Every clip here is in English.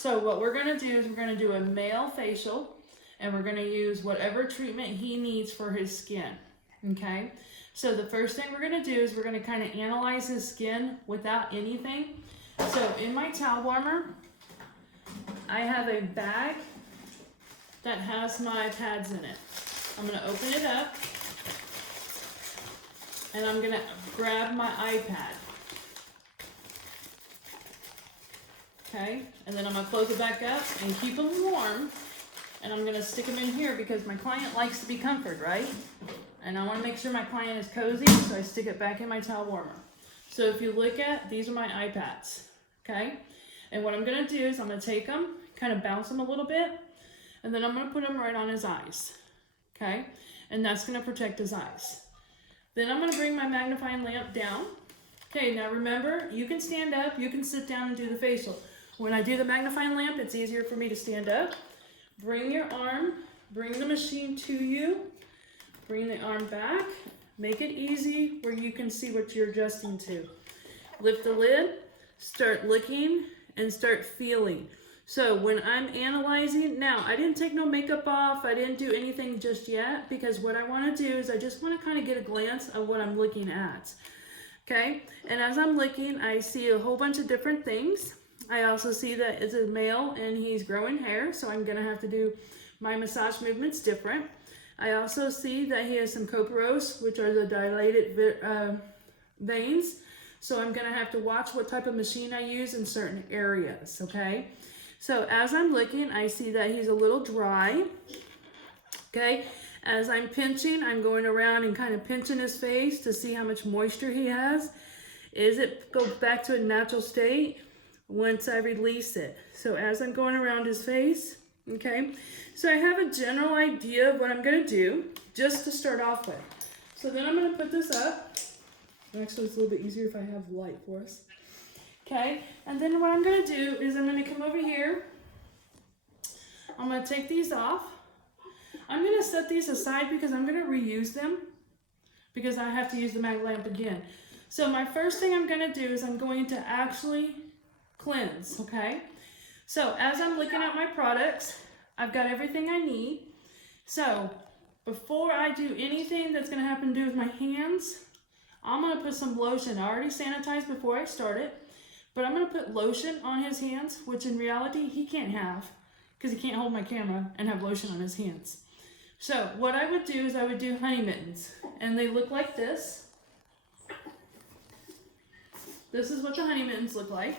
So what we're gonna do is we're gonna do a male facial, and we're gonna use whatever treatment he needs for his skin, okay? So the first thing we're gonna do is we're gonna kind of analyze his skin without anything. So in my towel warmer, I have a bag that has my pads in it. I'm gonna open it up, and I'm gonna grab my iPad. Okay, and then I'm gonna close it back up and keep them warm. And I'm gonna stick them in here because my client likes to be comforted, right? And I wanna make sure my client is cozy, so I stick it back in my towel warmer. So if you look at, these are my iPads, okay? And what I'm gonna do is I'm gonna take them, kind of bounce them a little bit, and then I'm gonna put them right on his eyes, okay? And that's gonna protect his eyes. Then I'm gonna bring my magnifying lamp down. Okay, now remember, you can stand up, you can sit down and do the facial. When I do the magnifying lamp, it's easier for me to stand up. Bring your arm, bring the machine to you, bring the arm back, make it easy where you can see what you're adjusting to. Lift the lid, start looking, and start feeling. So when I'm analyzing, now I didn't take no makeup off, I didn't do anything just yet, because what I want to do is I just want to kind of get a glance of what I'm looking at. Okay, and as I'm looking, I see a whole bunch of different things. I also see that it's a male and he's growing hair, so I'm gonna have to do my massage movements different. I also see that he has some coparos, which are the dilated veins. So I'm gonna have to watch what type of machine I use in certain areas, okay? So as I'm looking, I see that he's a little dry, okay? As I'm pinching, I'm going around and kind of pinching his face to see how much moisture he has. Is it go back to a natural state once I release it? So as I'm going around his face, okay? So I have a general idea of what I'm gonna do just to start off with. So then I'm gonna put this up. Actually, it's a little bit easier if I have light for us. Okay, and then what I'm gonna do is I'm gonna come over here. I'm gonna take these off. I'm gonna set these aside because I'm gonna reuse them because I have to use the mag lamp again. So my first thing I'm gonna do is I'm going to actually cleanse, okay? So as I'm looking at my products, I've got everything I need. So before I do anything that's gonna happen to do with my hands, I'm gonna put some lotion. I already sanitized before I started, but I'm gonna put lotion on his hands, which in reality he can't have because he can't hold my camera and have lotion on his hands. So what I would do is I would do honey mittens, and they look like this. This is what the honey mittens look like.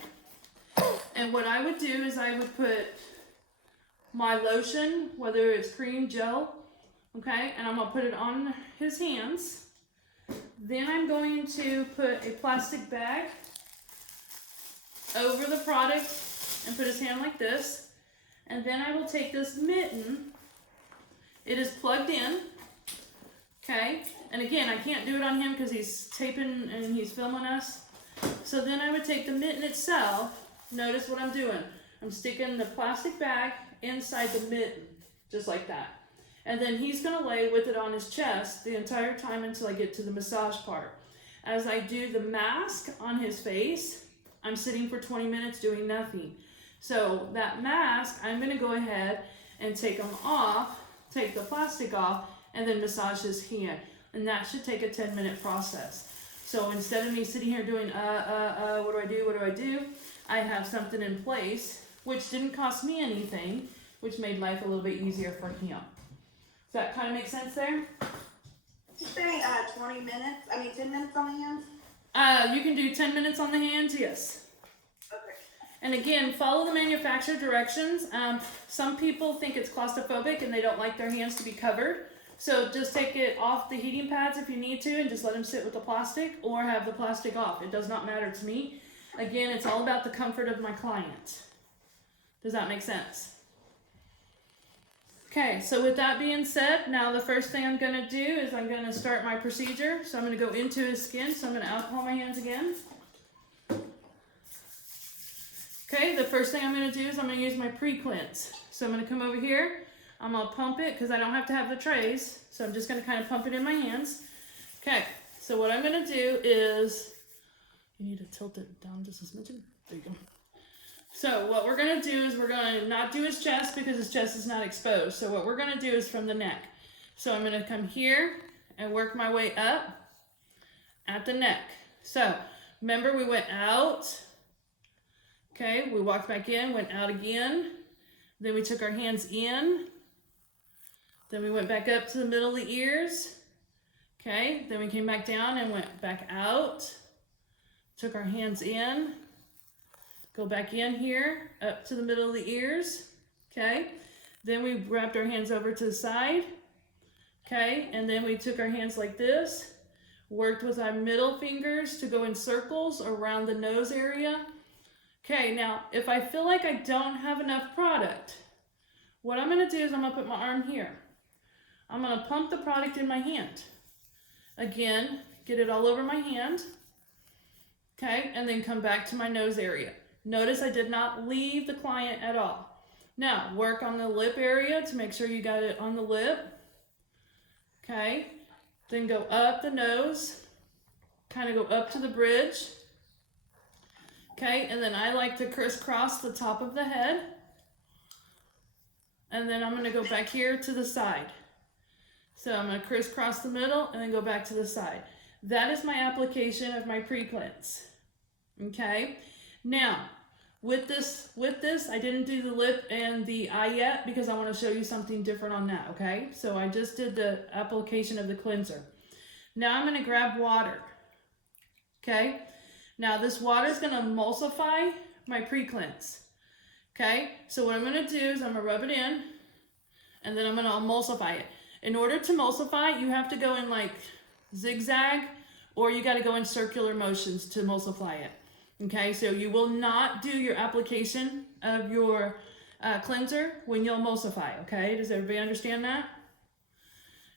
And what I would do is I would put my lotion, whether it's cream, gel, okay, and I'm gonna put it on his hands. Then I'm going to put a plastic bag over the product and put his hand like this. And then I will take this mitten. It is plugged in, okay? And again, I can't do it on him because he's taping and he's filming us. So then I would take the mitten itself. Notice what I'm doing. I'm sticking the plastic bag inside the mitten, just like that. And then he's gonna lay with it on his chest the entire time until I get to the massage part. As I do the mask on his face, I'm sitting for 20 minutes doing nothing. So that mask, I'm gonna go ahead and take them off, take the plastic off, and then massage his hand. And that should take a 10-minute process. So instead of me sitting here doing, what do I do? I have something in place, which didn't cost me anything, which made life a little bit easier for him. Does that kind of make sense there? You say 20 minutes? 10 minutes on the hands? You can do 10 minutes on the hands, yes. Okay. And again, follow the manufacturer directions. Some people think it's claustrophobic and they don't like their hands to be covered. So just take it off the heating pads if you need to and just let them sit with the plastic, or have the plastic off. It does not matter to me. Again, it's all about the comfort of my client. Does that make sense? Okay, so with that being said, now the first thing I'm gonna do is I'm gonna start my procedure. So I'm gonna go into his skin. So I'm gonna alcohol my hands again. Okay, the first thing I'm gonna do is I'm gonna use my pre-cleanse. So I'm gonna come over here. I'm gonna pump it because I don't have to have the trays. So I'm just gonna kind of pump it in my hands. Okay, so what I'm gonna do is, you need to tilt it down just a smidgen. There you go. So what we're gonna do is we're gonna not do his chest because his chest is not exposed. So what we're gonna do is from the neck. So I'm gonna come here and work my way up at the neck. So remember we went out, okay, we walked back in, went out again, then we took our hands in, then we went back up to the middle of the ears, okay, then we came back down and went back out, took our hands in, go back in here, up to the middle of the ears, okay, then we wrapped our hands over to the side, okay, and then we took our hands like this, worked with our middle fingers to go in circles around the nose area. Okay, now if I feel like I don't have enough product, what I'm gonna do is I'm gonna put my arm here. I'm gonna pump the product in my hand. Again, get it all over my hand. Okay, and then come back to my nose area. Notice I did not leave the client at all. Now, work on the lip area to make sure you got it on the lip. Okay, then go up the nose, kind of go up to the bridge. Okay, and then I like to crisscross the top of the head. And then I'm gonna go back here to the side. So I'm gonna crisscross the middle and then go back to the side. That is my application of my pre-cleanse. Okay, now with this, I didn't do the lip and the eye yet because I want to show you something different on that. Okay, so I just did the application of the cleanser. Now I'm going to grab water. Okay, now this water is going to emulsify my pre-cleanse. Okay, so what I'm going to do is I'm going to rub it in and then I'm going to emulsify it. In order to emulsify, you have to go in like zigzag or you got to go in circular motions to emulsify it. Okay, so you will not do your application of your cleanser when you emulsify, okay? Does everybody understand that?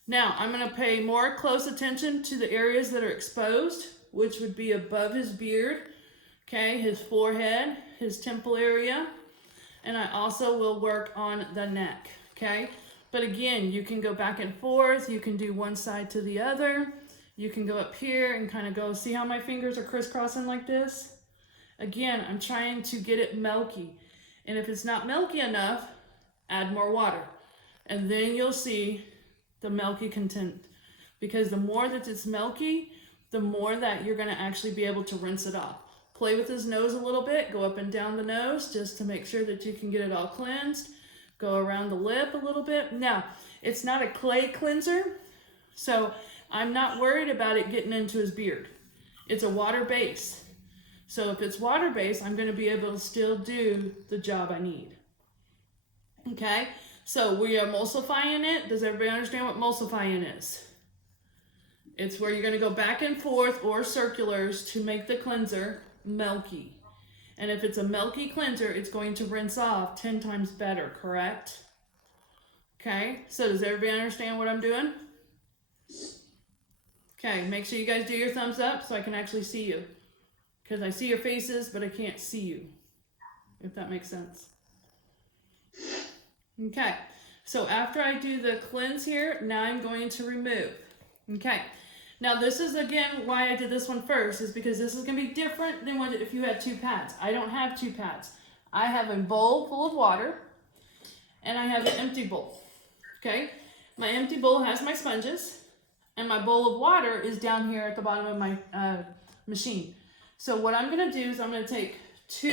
Now, I'm gonna pay more close attention to the areas that are exposed, which would be above his beard, okay, his forehead, his temple area, and I also will work on the neck, okay? But again, you can go back and forth, you can do one side to the other, you can go up here and kind of go, see how my fingers are crisscrossing like this? Again, I'm trying to get it milky. And if it's not milky enough, add more water. And then you'll see the milky content. Because the more that it's milky, the more that you're gonna actually be able to rinse it off. Play with his nose a little bit, go up and down the nose just to make sure that you can get it all cleansed. Go around the lip a little bit. Now, it's not a clay cleanser, so I'm not worried about it getting into his beard. It's a water base. So if it's water-based, I'm going to be able to still do the job I need. Okay, so we are emulsifying it. Does everybody understand what emulsifying is? It's where you're going to go back and forth or circulars to make the cleanser milky. And if it's a milky cleanser, it's going to rinse off 10 times better, correct? Okay, so does everybody understand what I'm doing? Okay, make sure you guys do your thumbs up so I can actually see you. Because I see your faces, but I can't see you, if that makes sense. Okay, so after I do the cleanse here, now I'm going to remove. Okay, now this is again why I did this one first, is because this is going to be different than what if you had two pads. I don't have two pads. I have a bowl full of water, and I have an empty bowl. Okay, my empty bowl has my sponges, and my bowl of water is down here at the bottom of my machine. So what I'm going to do is I'm going to take 2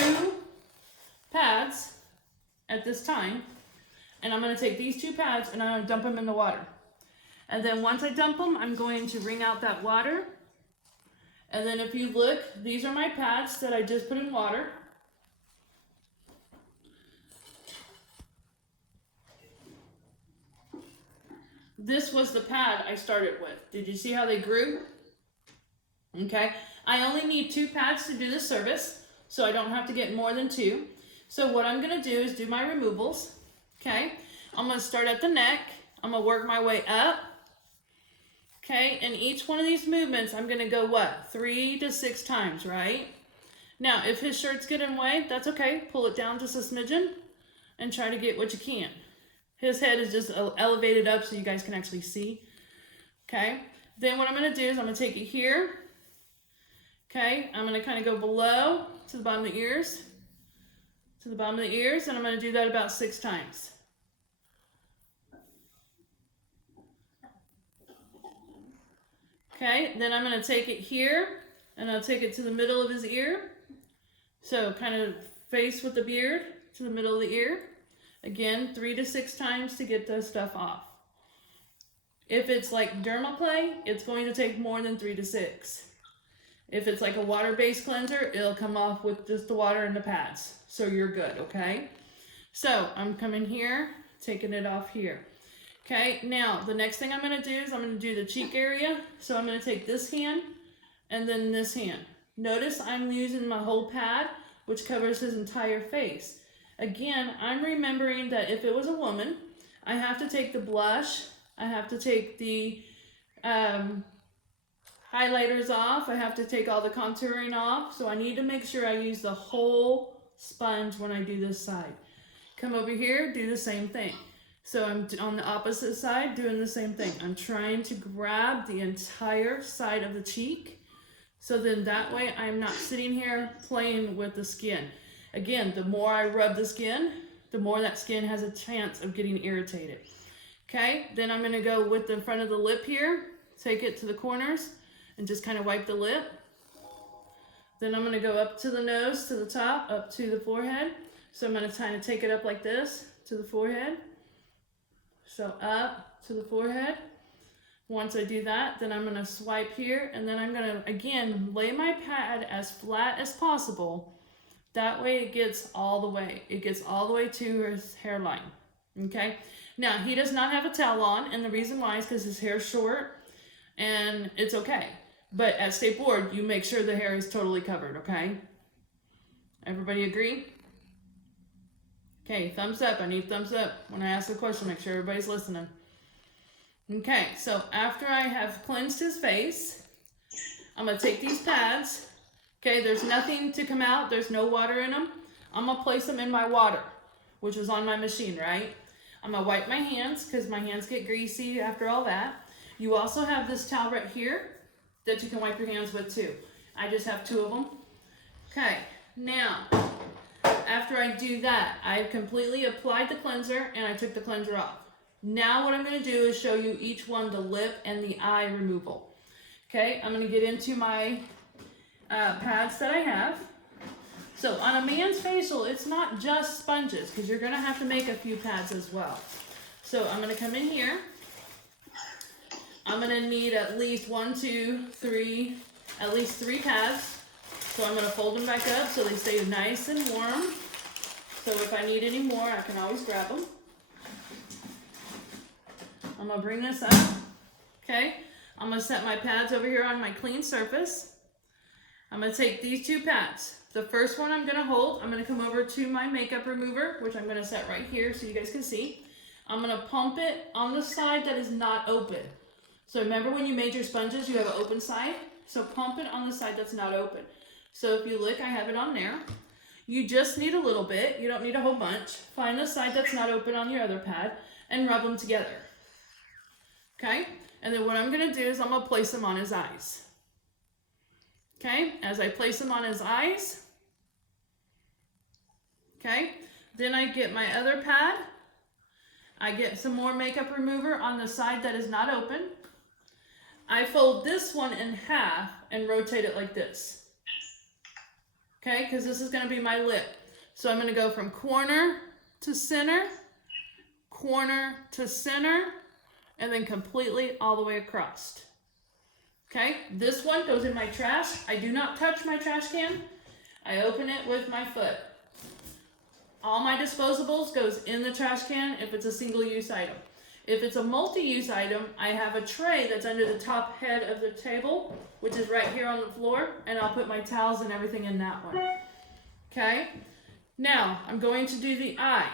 pads at this time, and I'm going to take these 2 pads and I'm going to dump them in the water. And then once I dump them, I'm going to wring out that water. And then if you look, these are my pads that I just put in water. This was the pad I started with. Did you see how they grew? Okay. I only need 2 pads to do this service, so I don't have to get more than 2. So what I'm going to do is do my removals. Okay, I'm going to start at the neck. I'm going to work my way up. Okay, and each one of these movements, I'm going to go what? 3 to 6 times, right? Now, if his shirt's getting way, that's okay. Pull it down just a smidgen and try to get what you can. His head is just elevated up so you guys can actually see. Okay, then what I'm going to do is I'm going to take it here. Okay, I'm going to kind of go below to the bottom of the ears. to the bottom of the ears, and I'm going to do that about 6 times. Okay, then I'm going to take it here, and I'll take it to the middle of his ear. So kind of face with the beard to the middle of the ear. Again, 3 to 6 times to get the stuff off. If it's like dermaplay, it's going to take more than 3 to 6. If it's like a water-based cleanser, it'll come off with just the water and the pads. So you're good, okay? So I'm coming here, taking it off here. Okay, now the next thing I'm going to do is I'm going to do the cheek area. So I'm going to take this hand and then this hand. Notice I'm using my whole pad, which covers his entire face. Again, I'm remembering that if it was a woman, I have to take the blush, I have to take the highlighters off, I have to take all the contouring off, so I need to make sure I use the whole sponge when I do this side. Come over here, do the same thing. So I'm on the opposite side doing the same thing. I'm trying to grab the entire side of the cheek, so then that way I'm not sitting here playing with the skin. Again, the more I rub the skin, the more that skin has a chance of getting irritated. Okay, then I'm going to go with the front of the lip here, take it to the corners, and just kind of wipe the lip. Then I'm going to go up to the nose, to the top, up to the forehead. So I'm going to kind of take it up like this, to the forehead. So up to the forehead. Once I do that, then I'm going to swipe here, and then I'm going to, again, lay my pad as flat as possible. That way it gets all the way. It gets all the way to his hairline. Okay? Now, he does not have a towel on, and the reason why is because his hair's short, and it's okay. But at State Board, you make sure the hair is totally covered, okay? Everybody agree? Okay, thumbs up. I need thumbs up. When I ask a question, make sure everybody's listening. Okay, so after I have cleansed his face, I'm going to take these pads. Okay, there's nothing to come out. There's no water in them. I'm going to place them in my water, which is on my machine, right? I'm going to wipe my hands because my hands get greasy after all that. You also have this towel right here that you can wipe your hands with too. I just have 2 of them. Okay, now, after I do that, I've completely applied the cleanser and I took the cleanser off. Now what I'm going to do is show you each one, the lip and the eye removal. Okay, I'm going to get into my pads that I have. So on a man's facial, it's not just sponges because you're going to have to make a few pads as well. So I'm going to come in here. I'm going to need at least 1, 2, 3, at least 3 pads. So I'm going to fold them back up so they stay nice and warm. So if I need any more, I can always grab them. I'm going to bring this up. Okay, I'm going to set my pads over here on my clean surface. I'm going to take these 2 pads. The first one I'm going to hold, I'm going to come over to my makeup remover, which I'm going to set right here so you guys can see. I'm going to pump it on the side that is not open. So remember when you made your sponges, you have an open side? So pump it on the side that's not open. So if you look, I have it on there. You just need a little bit. You don't need a whole bunch. Find the side that's not open on your other pad and rub them together. Okay? And then what I'm going to do is I'm going to place them on his eyes. Okay? As I place them on his eyes. Okay? Then I get my other pad. I get some more makeup remover on the side that is not open. I fold this one in half and rotate it like this. Okay? Because this is going to be my lip. So I'm going to go from corner to center, and then completely all the way across. Okay, this one goes in my trash. I do not touch my trash can. I open it with my foot. All my disposables goes in the trash can if it's a single-use item. If it's a multi-use item, I have a tray that's under the top head of the table, which is right here on the floor, and I'll put my towels and everything in that one. Okay, now I'm going to do the eye.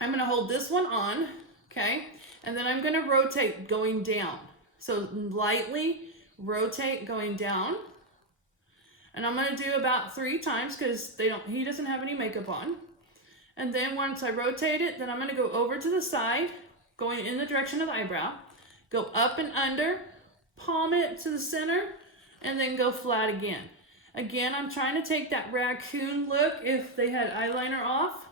I'm going to hold this one on, okay, and then I'm going to rotate going down. So lightly rotate going down, and I'm going to do about 3 times because he doesn't have any makeup on. And then once I rotate it, then I'm going to go over to the side, going in the direction of the eyebrow, go up and under, palm it to the center, and then go flat again. Again, I'm trying to take that raccoon look if they had eyeliner off.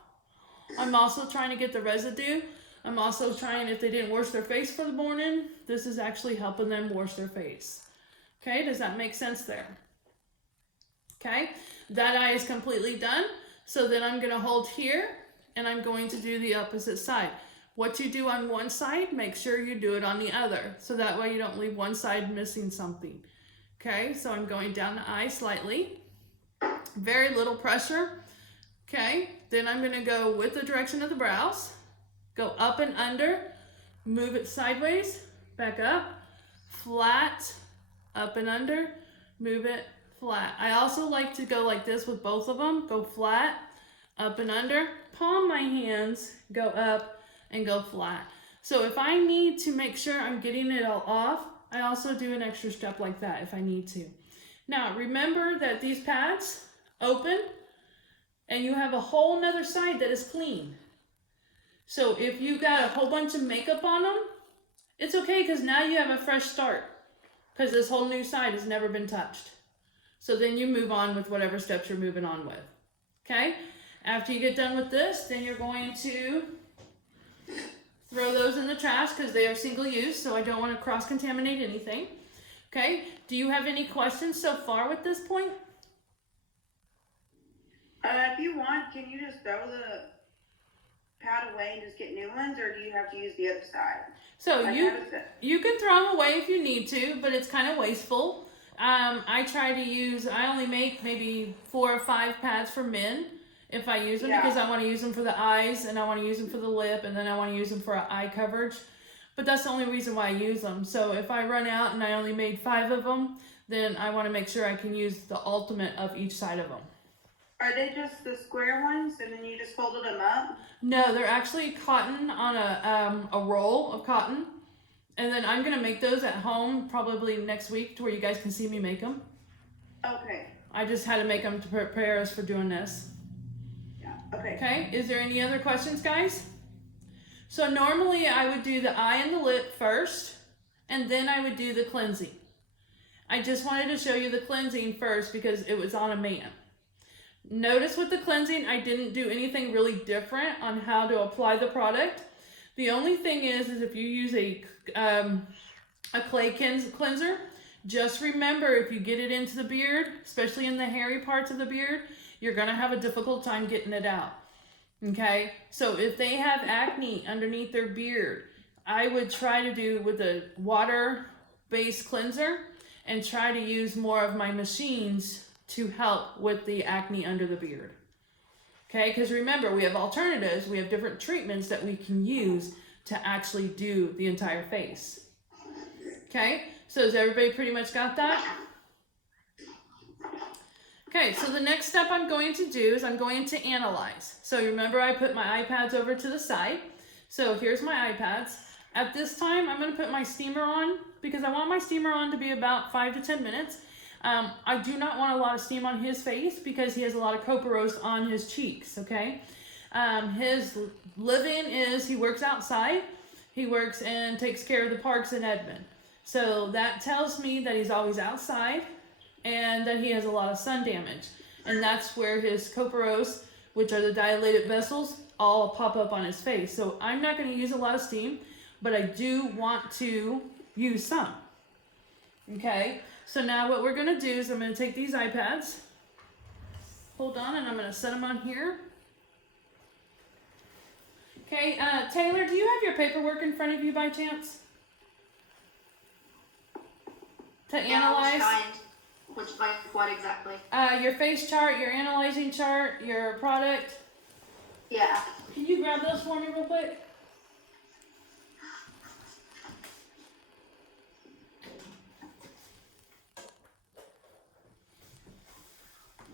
I'm also trying to get the residue. I'm also trying, if they didn't wash their face for the morning, this is actually helping them wash their face. Okay, does that make sense there? Okay, that eye is completely done. So then I'm gonna hold here and I'm going to do the opposite side. What you do on one side, make sure you do it on the other. So that way you don't leave one side missing something. Okay, so I'm going down the eye slightly. Very little pressure. Okay, then I'm gonna go with the direction of the brows. Go up and under, move it sideways, back up, flat, up and under, move it flat. I also like to go like this with both of them. Go flat, up and under, palm my hands, go up and go flat. So if I need to make sure I'm getting it all off, I also do an extra step like that if I need to. Now remember that these pads open and you have a whole nother side that is clean. So if you got a whole bunch of makeup on them, it's okay because now you have a fresh start because this whole new side has never been touched. So then you move on with whatever steps you're moving on with. Okay? After you get done with this, then you're going to throw those in the trash because they are single use, so I don't want to cross-contaminate anything. Okay? Do you have any questions so far with this point? If you want, can you just throw the pad away and just get new ones, or do you have to use the other side? So Like, you can throw them away if you need to, but it's kind of wasteful. I try to use, I only make maybe 4 or 5 pads for men if I use them, because I want to use them for the eyes and I want to use them for the lip and then I want to use them for eye coverage. But that's the only reason why I use them. So if I run out and I only made 5 of them, then I want to make sure I can use the ultimate of each side of them. Are they just the square ones and then you just folded them up? No, they're actually cotton on a roll of cotton. And then I'm going to make those at home probably next week to where you guys can see me make them. Okay. I just had to make them to prepare us for doing this. Yeah, okay. Okay, is there any other questions, guys? So normally I would do the eye and the lip first, and then I would do the cleansing. I just wanted to show you the cleansing first because it was on a man. Notice with the cleansing, I didn't do anything really different on how to apply the product. The only thing is if you use a clay cleanser, just remember if you get it into the beard, especially in the hairy parts of the beard, you're gonna have a difficult time getting it out. Okay, so if they have acne underneath their beard, I would try to do with a water-based cleanser and try to use more of my machines to help with the acne under the beard. Okay, because remember, we have alternatives, we have different treatments that we can use to actually do the entire face. Okay, so has everybody pretty much got that? Okay, so the next step I'm going to do is I'm going to analyze. So remember I put my iPads over to the side. So here's my iPads. At this time, I'm going to put my steamer on because I want my steamer on to be about 5 to 10 minutes. I do not want a lot of steam on his face because he has a lot of copperos on his cheeks, okay? His living is he works outside. He works and takes care of the parks in Edmond. So that tells me that he's always outside and that he has a lot of sun damage. And that's where his copperos, which are the dilated vessels, all pop up on his face. So I'm not going to use a lot of steam, but I do want to use some. Okay, so now what we're going to do is I'm going to take these iPads, hold on, and I'm going to set them on here. Okay, Taylor, do you have your paperwork in front of you by chance? To analyze? What exactly? Your face chart, your analyzing chart, your product. Yeah. Can you grab those for me real quick?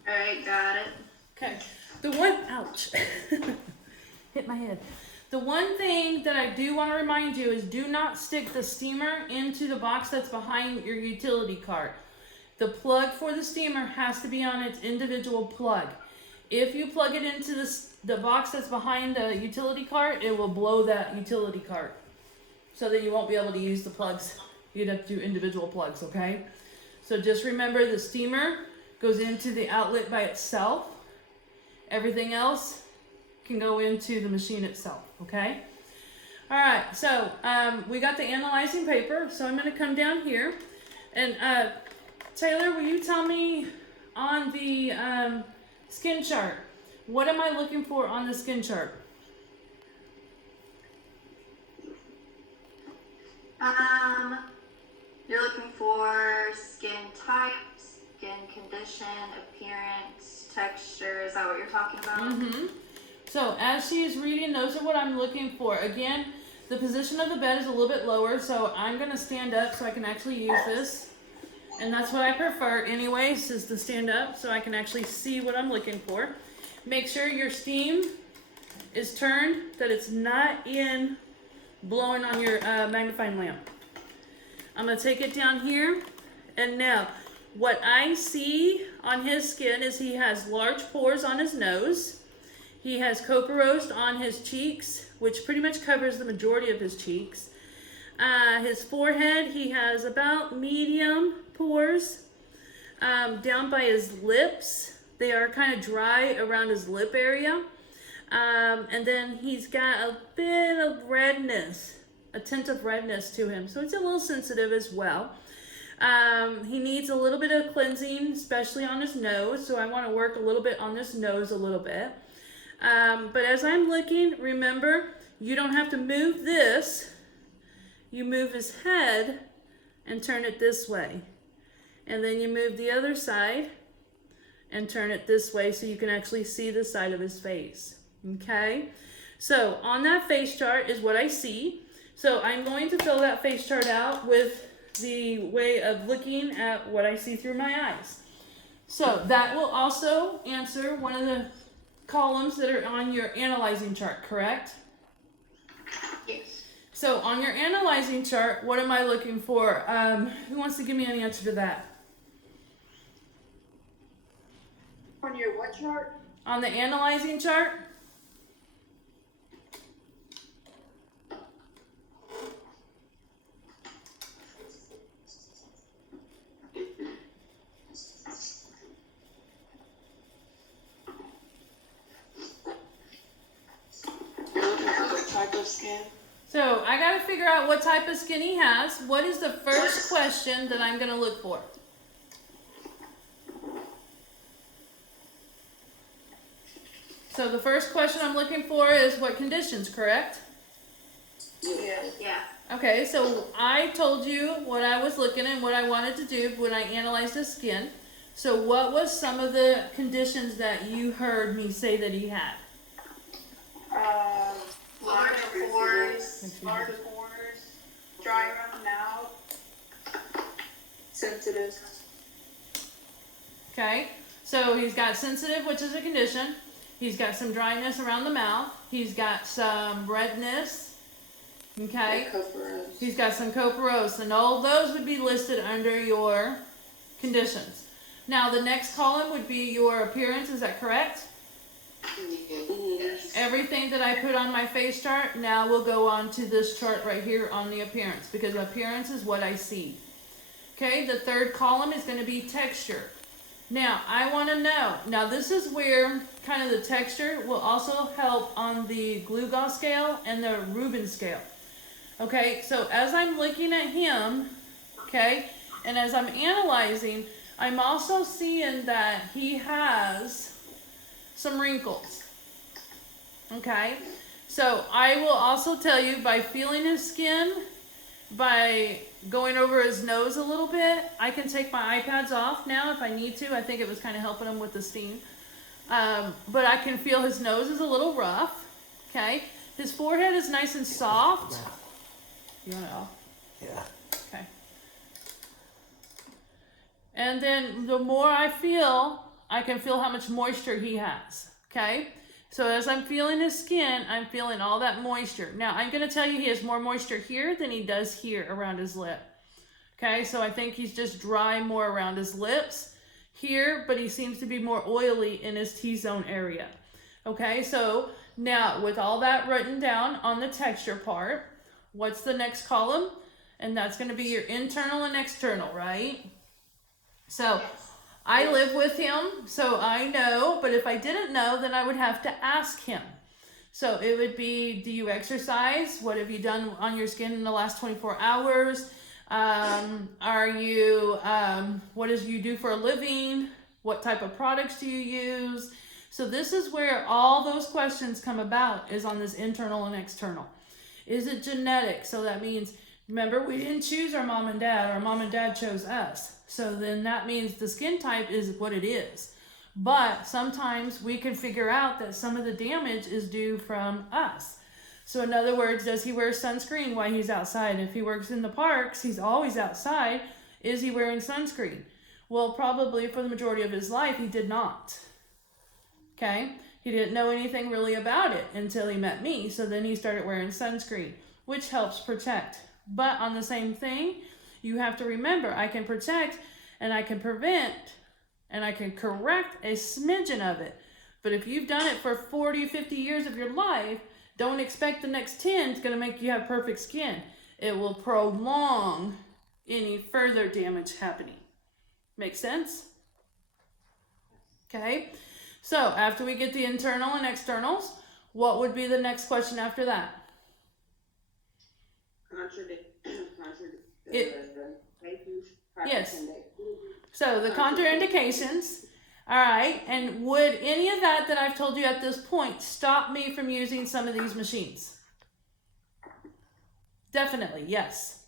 Alright, got it. Okay. The one, ouch, hit my head. The one thing that I do want to remind you is do not stick the steamer into the box that's behind your utility cart. The plug for the steamer has to be on its individual plug. If you plug it into the box that's behind the utility cart, it will blow that utility cart. So that you won't be able to use the plugs. You'd have to do individual plugs, okay? So just remember the steamer goes into the outlet by itself. Everything else can go into the machine itself, okay? All right, so we got the analyzing paper, so I'm gonna come down here. And Taylor, will you tell me on the skin chart, what am I looking for on the skin chart? You're looking for skin type, skin condition, appearance, texture. Is that what you're talking about? Mm-hmm. So as she is reading, those are what I'm looking for. Again, the position of the bed is a little bit lower, so I'm gonna stand up so I can actually use this. And that's what I prefer anyways, is to stand up so I can actually see what I'm looking for. Make sure your steam is turned, that it's not in blowing on your magnifying lamp. I'm gonna take it down here, and now what I see on his skin is he has large pores on his nose. He has copperose on his cheeks, which pretty much covers the majority of his cheeks. His forehead, he has about medium pores. Down by his lips, they are kind of dry around his lip area. And then he's got a bit of redness, a tint of redness to him. So it's a little sensitive as well. He needs a little bit of cleansing, especially on his nose. So I want to work a little bit on this nose a little bit. But as I'm looking, remember, you don't have to move this. You move his head and turn it this way. And then you move the other side and turn it this way so you can actually see the side of his face. Okay? So on that face chart is what I see. So I'm going to fill that face chart out with the way of looking at what I see through my eyes. So that will also answer one of the columns that are on your analyzing chart, correct? Yes. So on your analyzing chart, what am I looking for? Who wants to give me an answer to that? On your what chart? On the analyzing chart? Type of skin. So I got to figure out what type of skin he has. What is the first question that I'm going to look for? So the first question I'm looking for is what conditions, correct? Yeah. Yeah. Okay, so I told you what I was looking and what I wanted to do when I analyzed his skin. So what was some of the conditions that you heard me say that he had? Large pores. Large pores, dry around the mouth. Sensitive. Okay, so he's got sensitive, which is a condition. He's got some dryness around the mouth. He's got some redness. Okay. Copperose. He's got some copperose, and all those would be listed under your conditions. Now, the next column would be your appearance. Is that correct? Yes. Everything that I put on my face chart now will go on to this chart right here on the appearance, because appearance is what I see. Okay, the third column is going to be texture. Now, I want to know, now this is where kind of the texture will also help on the Glugau scale and the Rubin scale. Okay, so as I'm looking at him, okay, and as I'm analyzing, I'm also seeing that he has some wrinkles. Okay, so I will also tell you by feeling his skin, by going over his nose a little bit, I can take my iPads off now if I need to. I think it was kind of helping him with the steam. But I can feel his nose is a little rough. Okay, his forehead is nice and soft. You want it off? Yeah. Okay. And then the more I feel, I can feel how much moisture he has. Okay? So as I'm feeling his skin, I'm feeling all that moisture. Now, I'm going to tell you he has more moisture here than he does here around his lip. Okay? So I think he's just dry more around his lips here, but he seems to be more oily in his T-zone area. Okay? So now, with all that written down on the texture part, what's the next column? And that's going to be your internal and external, right? So I live with him, so I know, but if I didn't know, then I would have to ask him. So it would be, do you exercise? What have you done on your skin in the last 24 hours? What does you do for a living? What type of products do you use? So this is where all those questions come about, is on this internal and external. Is it genetic? So that means, remember, we didn't choose our mom and dad chose us. So then that means the skin type is what it is. But sometimes we can figure out that some of the damage is due from us. So in other words, does he wear sunscreen while he's outside? If he works in the parks, he's always outside. Is he wearing sunscreen? Well, probably for the majority of his life, he did not. Okay? He didn't know anything really about it until he met me. So then he started wearing sunscreen, which helps protect. But on the same thing, you have to remember, I can protect and I can prevent and I can correct a smidgen of it. But if you've done it for 40, 50 years of your life, don't expect the next 10 is going to make you have perfect skin. It will prolong any further damage happening. Make sense? Okay. So after we get the internal and externals, what would be the next question after that? Yes. So the contraindications. All right. And would any of that I've told you at this point stop me from using some of these machines? Definitely, yes.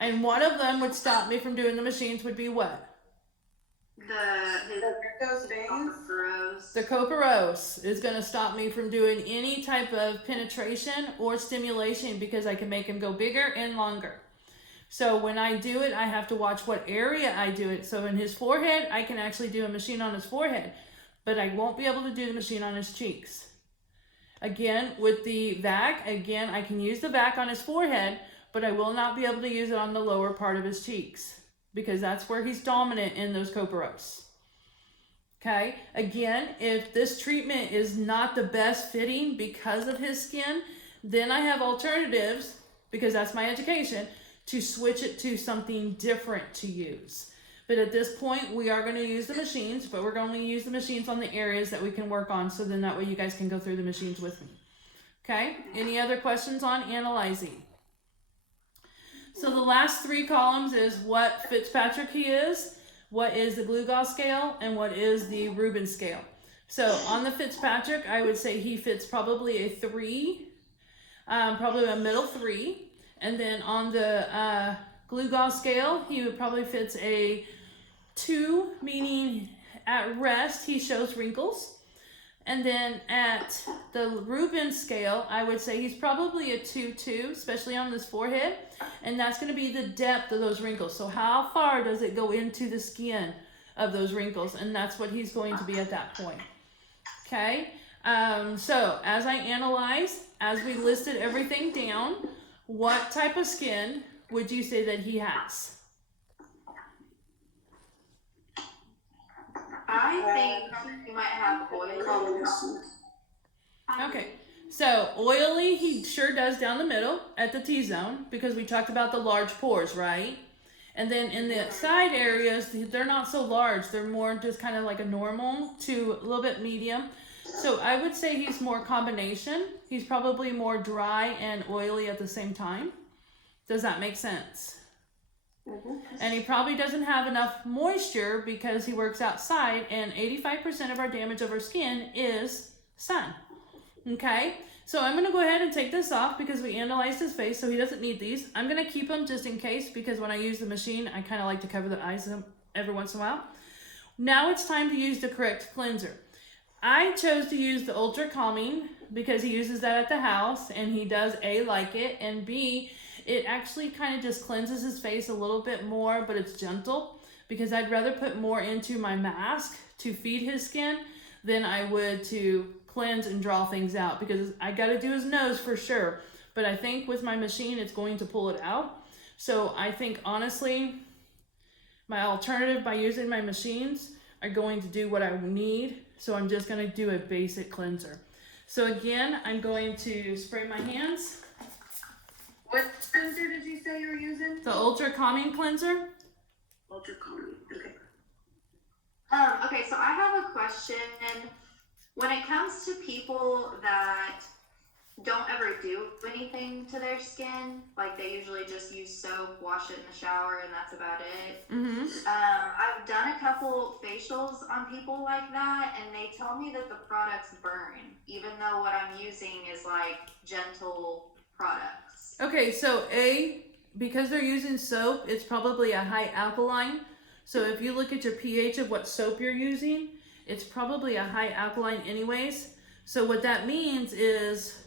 And one of them would stop me from doing the machines would be what? The Coparos is going to stop me from doing any type of penetration or stimulation because I can make him go bigger and longer. So when I do it, I have to watch what area I do it. So in his forehead, I can actually do a machine on his forehead, but I won't be able to do the machine on his cheeks. Again, with the vac, I can use the vac on his forehead, but I will not be able to use it on the lower part of his cheeks because that's where he's dominant in those Coparos. Okay, again, if this treatment is not the best fitting because of his skin, then I have alternatives, because that's my education, to switch it to something different to use. But at this point, we are going to use the machines, but we're going to use the machines on the areas that we can work on, so then that way you guys can go through the machines with me. Okay, any other questions on analyzing? So the last three columns is what Fitzpatrick he is, what is the Glugau scale, and what is the Rubin scale. So on the Fitzpatrick, I would say he fits probably a 3, probably a middle 3. And then on the Glugau scale, he would probably fits a 2, meaning at rest he shows wrinkles. And then at the Rubin scale, I would say he's probably a 2-2, especially on this forehead. And that's going to be the depth of those wrinkles. So how far does it go into the skin of those wrinkles? And that's what he's going to be at that point. Okay. So as I analyze, as we listed everything down, what type of skin would you say that he has? I think you might have oily. Okay, so oily he sure does down the middle at the T-zone because we talked about the large pores, right? And then in the side areas, they're not so large. They're more just kind of like a normal to a little bit medium. So I would say he's more combination. He's probably more dry and oily at the same time. Does that make sense? Mm-hmm. And he probably doesn't have enough moisture because he works outside, and 85% of our damage of our skin is sun. Okay, so I'm going to go ahead and take this off because we analyzed his face, so he doesn't need these. I'm going to keep them just in case because when I use the machine, I kind of like to cover the eyes every once in a while. Now it's time to use the correct cleanser. I chose to use the Ultra Calming because he uses that at the house, and he does A, like it, and B, it actually kind of just cleanses his face a little bit more, but it's gentle because I'd rather put more into my mask to feed his skin than I would to cleanse and draw things out because I got to do his nose for sure. But I think with my machine, it's going to pull it out. So I think honestly, my alternative by using my machines are going to do what I need. So I'm just going to do a basic cleanser. So again, I'm going to spray my hands. What cleanser did you say you were using? The Ultra Calming Cleanser. Ultra Calming, okay. Okay, so I have a question. When it comes to people that don't ever do anything to their skin, like they usually just use soap, wash it in the shower, and that's about it. Mm-hmm. I've done a couple facials on people like that, and they tell me that the products burn, even though what I'm using is like gentle products. Okay, so because they're using soap, it's probably a high alkaline. So if you look at your pH of what soap you're using, it's probably a high alkaline anyways. So what that means is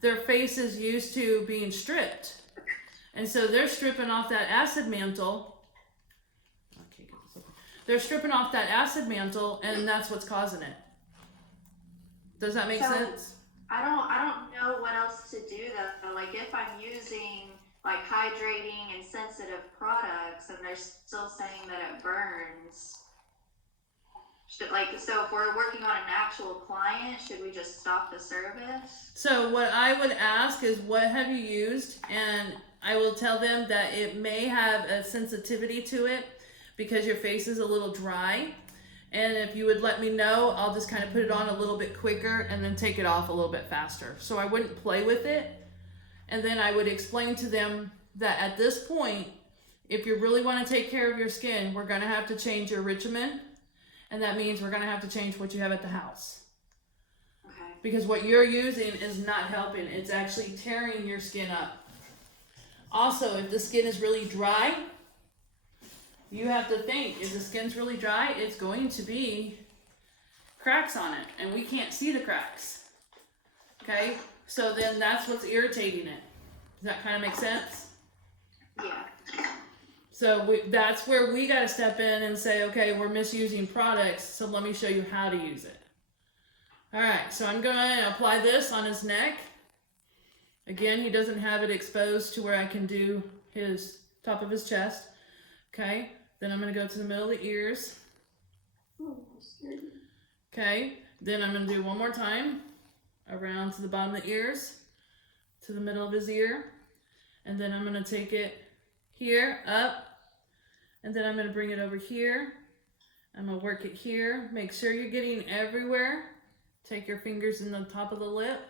their face is used to being stripped. And so they're stripping off that acid mantle. Okay, get this open. They're stripping off that acid mantle, and that's what's causing it. Does that make sense? I don't know what else to do though. Like if I'm using like hydrating and sensitive products and they're still saying that it burns. So if we're working on an actual client, should we just stop the service? So what I would ask is, what have you used? And I will tell them that it may have a sensitivity to it because your face is a little dry. And if you would let me know, I'll just kind of put it on a little bit quicker and then take it off a little bit faster. So I wouldn't play with it. And then I would explain to them that at this point, if you really want to take care of your skin, we're going to have to change your regimen. And that means we're going to have to change what you have at the house. Okay. Because what you're using is not helping. It's actually tearing your skin up. Also, if the skin is really dry, you have to think, if the skin's really dry, it's going to be cracks on it. And we can't see the cracks. Okay? So then that's what's irritating it. Does that kind of make sense? Yeah. So that's where we got to step in and say, okay, we're misusing products, so let me show you how to use it. All right, so I'm going to apply this on his neck. Again, he doesn't have it exposed to where I can do his top of his chest. Okay, then I'm going to go to the middle of the ears. Okay, then I'm going to do one more time around to the bottom of the ears, to the middle of his ear, and then I'm going to take it here, up, and then I'm going to bring it over here. I'm going to work it here. Make sure you're getting everywhere. Take your fingers in the top of the lip.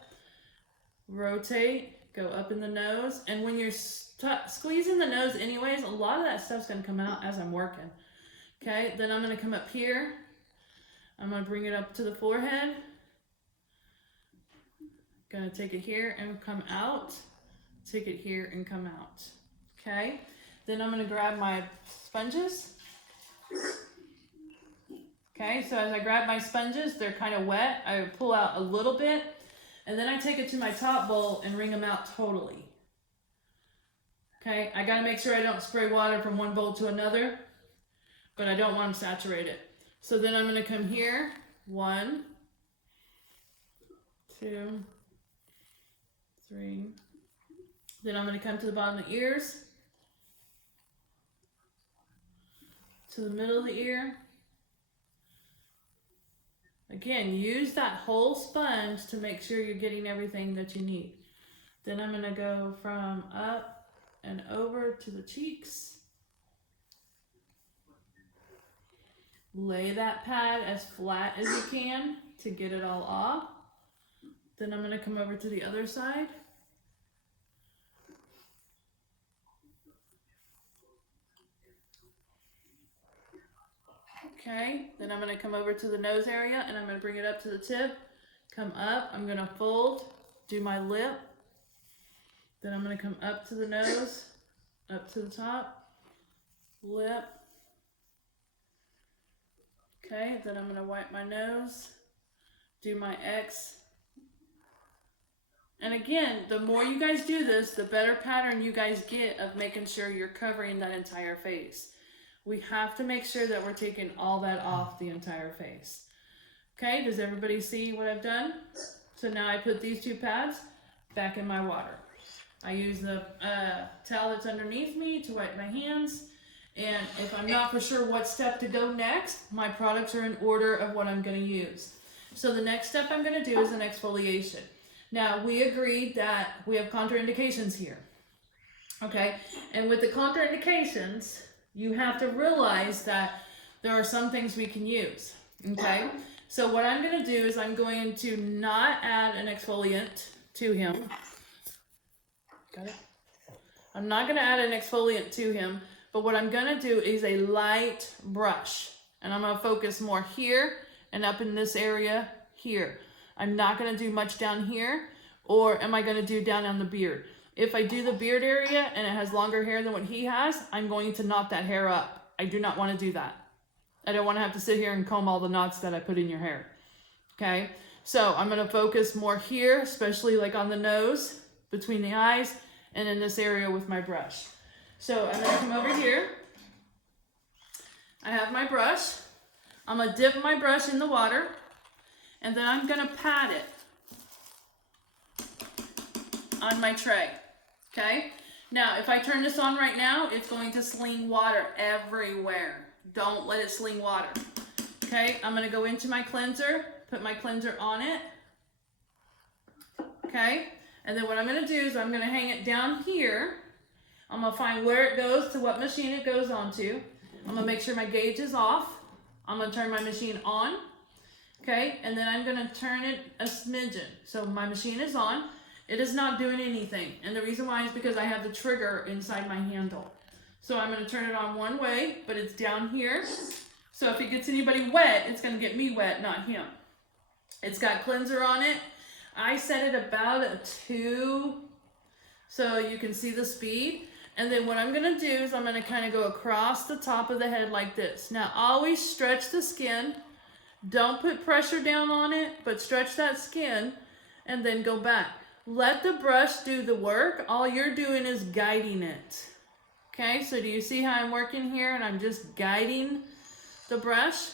Rotate, go up in the nose. And when you're squeezing the nose anyways, a lot of that stuff's going to come out as I'm working. Okay, then I'm going to come up here. I'm going to bring it up to the forehead. Going to take it here and come out. Take it here and come out. Okay, then I'm going to grab my sponges. Okay, so as I grab my sponges, they're kind of wet. I pull out a little bit, and then I take it to my top bowl and wring them out totally. Okay, I got to make sure I don't spray water from one bowl to another, but I don't want them saturated. So then I'm going to come here, 1, 2, 3. Then I'm going to come to the bottom of the ears, to the middle of the ear. Again, use that whole sponge to make sure you're getting everything that you need. Then I'm going to go from up and over to the cheeks. Lay that pad as flat as you can to get it all off. Then I'm going to come over to the other side. Okay, then I'm going to come over to the nose area and I'm going to bring it up to the tip. Come up, I'm going to fold, do my lip. Then I'm going to come up to the nose, up to the top, lip. Okay, then I'm going to wipe my nose, do my X. And again, the more you guys do this, the better pattern you guys get of making sure you're covering that entire face. We have to make sure that we're taking all that off the entire face. Okay, does everybody see what I've done? So now I put these 2 pads back in my water. I use the towel that's underneath me to wipe my hands. And if I'm not for sure what step to go next, my products are in order of what I'm going to use. So the next step I'm going to do is an exfoliation. Now, we agreed that we have contraindications here. Okay, and with the contraindications, you have to realize that there are some things we can use, okay? So what I'm gonna do is I'm going to not add an exfoliant to him. Got it? I'm not gonna add an exfoliant to him, but what I'm gonna do is a light brush. And I'm gonna focus more here and up in this area here. I'm not gonna do much down here, or am I gonna do down on the beard? If I do the beard area and it has longer hair than what he has, I'm going to knot that hair up. I do not wanna do that. I don't wanna have to sit here and comb all the knots that I put in your hair, okay? So I'm gonna focus more here, especially like on the nose, between the eyes, and in this area with my brush. So I'm gonna come over here. I have my brush. I'm gonna dip my brush in the water, and then I'm gonna pat it on my tray, okay? Now, if I turn this on right now, it's going to sling water everywhere. Don't let it sling water, okay? I'm gonna go into my cleanser, put my cleanser on it, okay? And then what I'm gonna do is I'm gonna hang it down here. I'm gonna find where it goes to what machine it goes onto. I'm gonna make sure my gauge is off. I'm gonna turn my machine on, okay? And then I'm gonna turn it a smidgen. So my machine is on. It is not doing anything. And the reason why is because I have the trigger inside my handle. So I'm gonna turn it on one way, but it's down here. So if it gets anybody wet, it's gonna get me wet, not him. It's got cleanser on it. I set it about a 2, so you can see the speed. And then what I'm gonna do is I'm gonna kind of go across the top of the head like this. Now always stretch the skin. Don't put pressure down on it, but stretch that skin and then go back. Let the brush do the work. All you're doing is guiding it. Okay, so do you see how I'm working here and I'm just guiding the brush?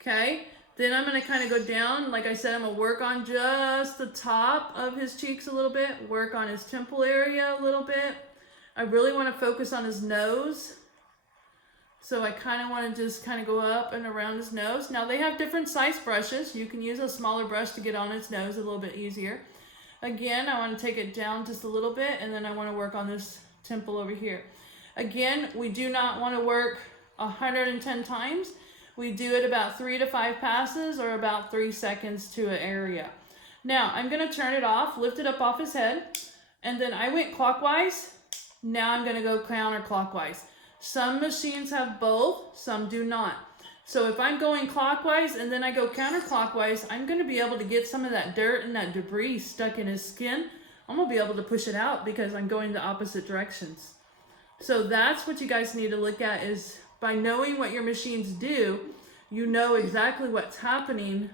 Okay. Then I'm gonna kind of go down. Like I said, I'm gonna work on just the top of his cheeks a little bit, work on his temple area a little bit. I really wanna focus on his nose. So I kind of wanna just kind of go up and around his nose. Now they have different size brushes. You can use a smaller brush to get on his nose a little bit easier. Again, I wanna take it down just a little bit, and then I wanna work on this temple over here. Again, we do not wanna work 110 times. We do it about 3 to 5 passes, or about 3 seconds to an area. Now, I'm gonna turn it off, lift it up off his head, and then I went clockwise. Now I'm gonna go counterclockwise. Some machines have both, some do not. So if I'm going clockwise and then I go counterclockwise, I'm gonna be able to get some of that dirt and that debris stuck in his skin. I'm gonna be able to push it out because I'm going the opposite directions. So that's what you guys need to look at, is by knowing what your machines do, you know exactly what's happening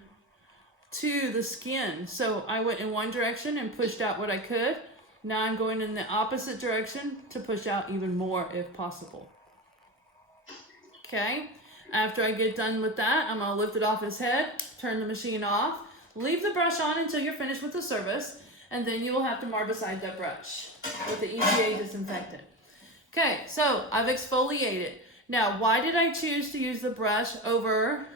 to the skin. So I went in one direction and pushed out what I could. Now I'm going in the opposite direction to push out even more if possible. Okay, after I get done with that, I'm gonna lift it off his head, turn the machine off, leave the brush on until you're finished with the service, and then you will have to marbicide that brush with the EPA disinfectant. Okay, so I've exfoliated. Now, why did I choose to use the brush over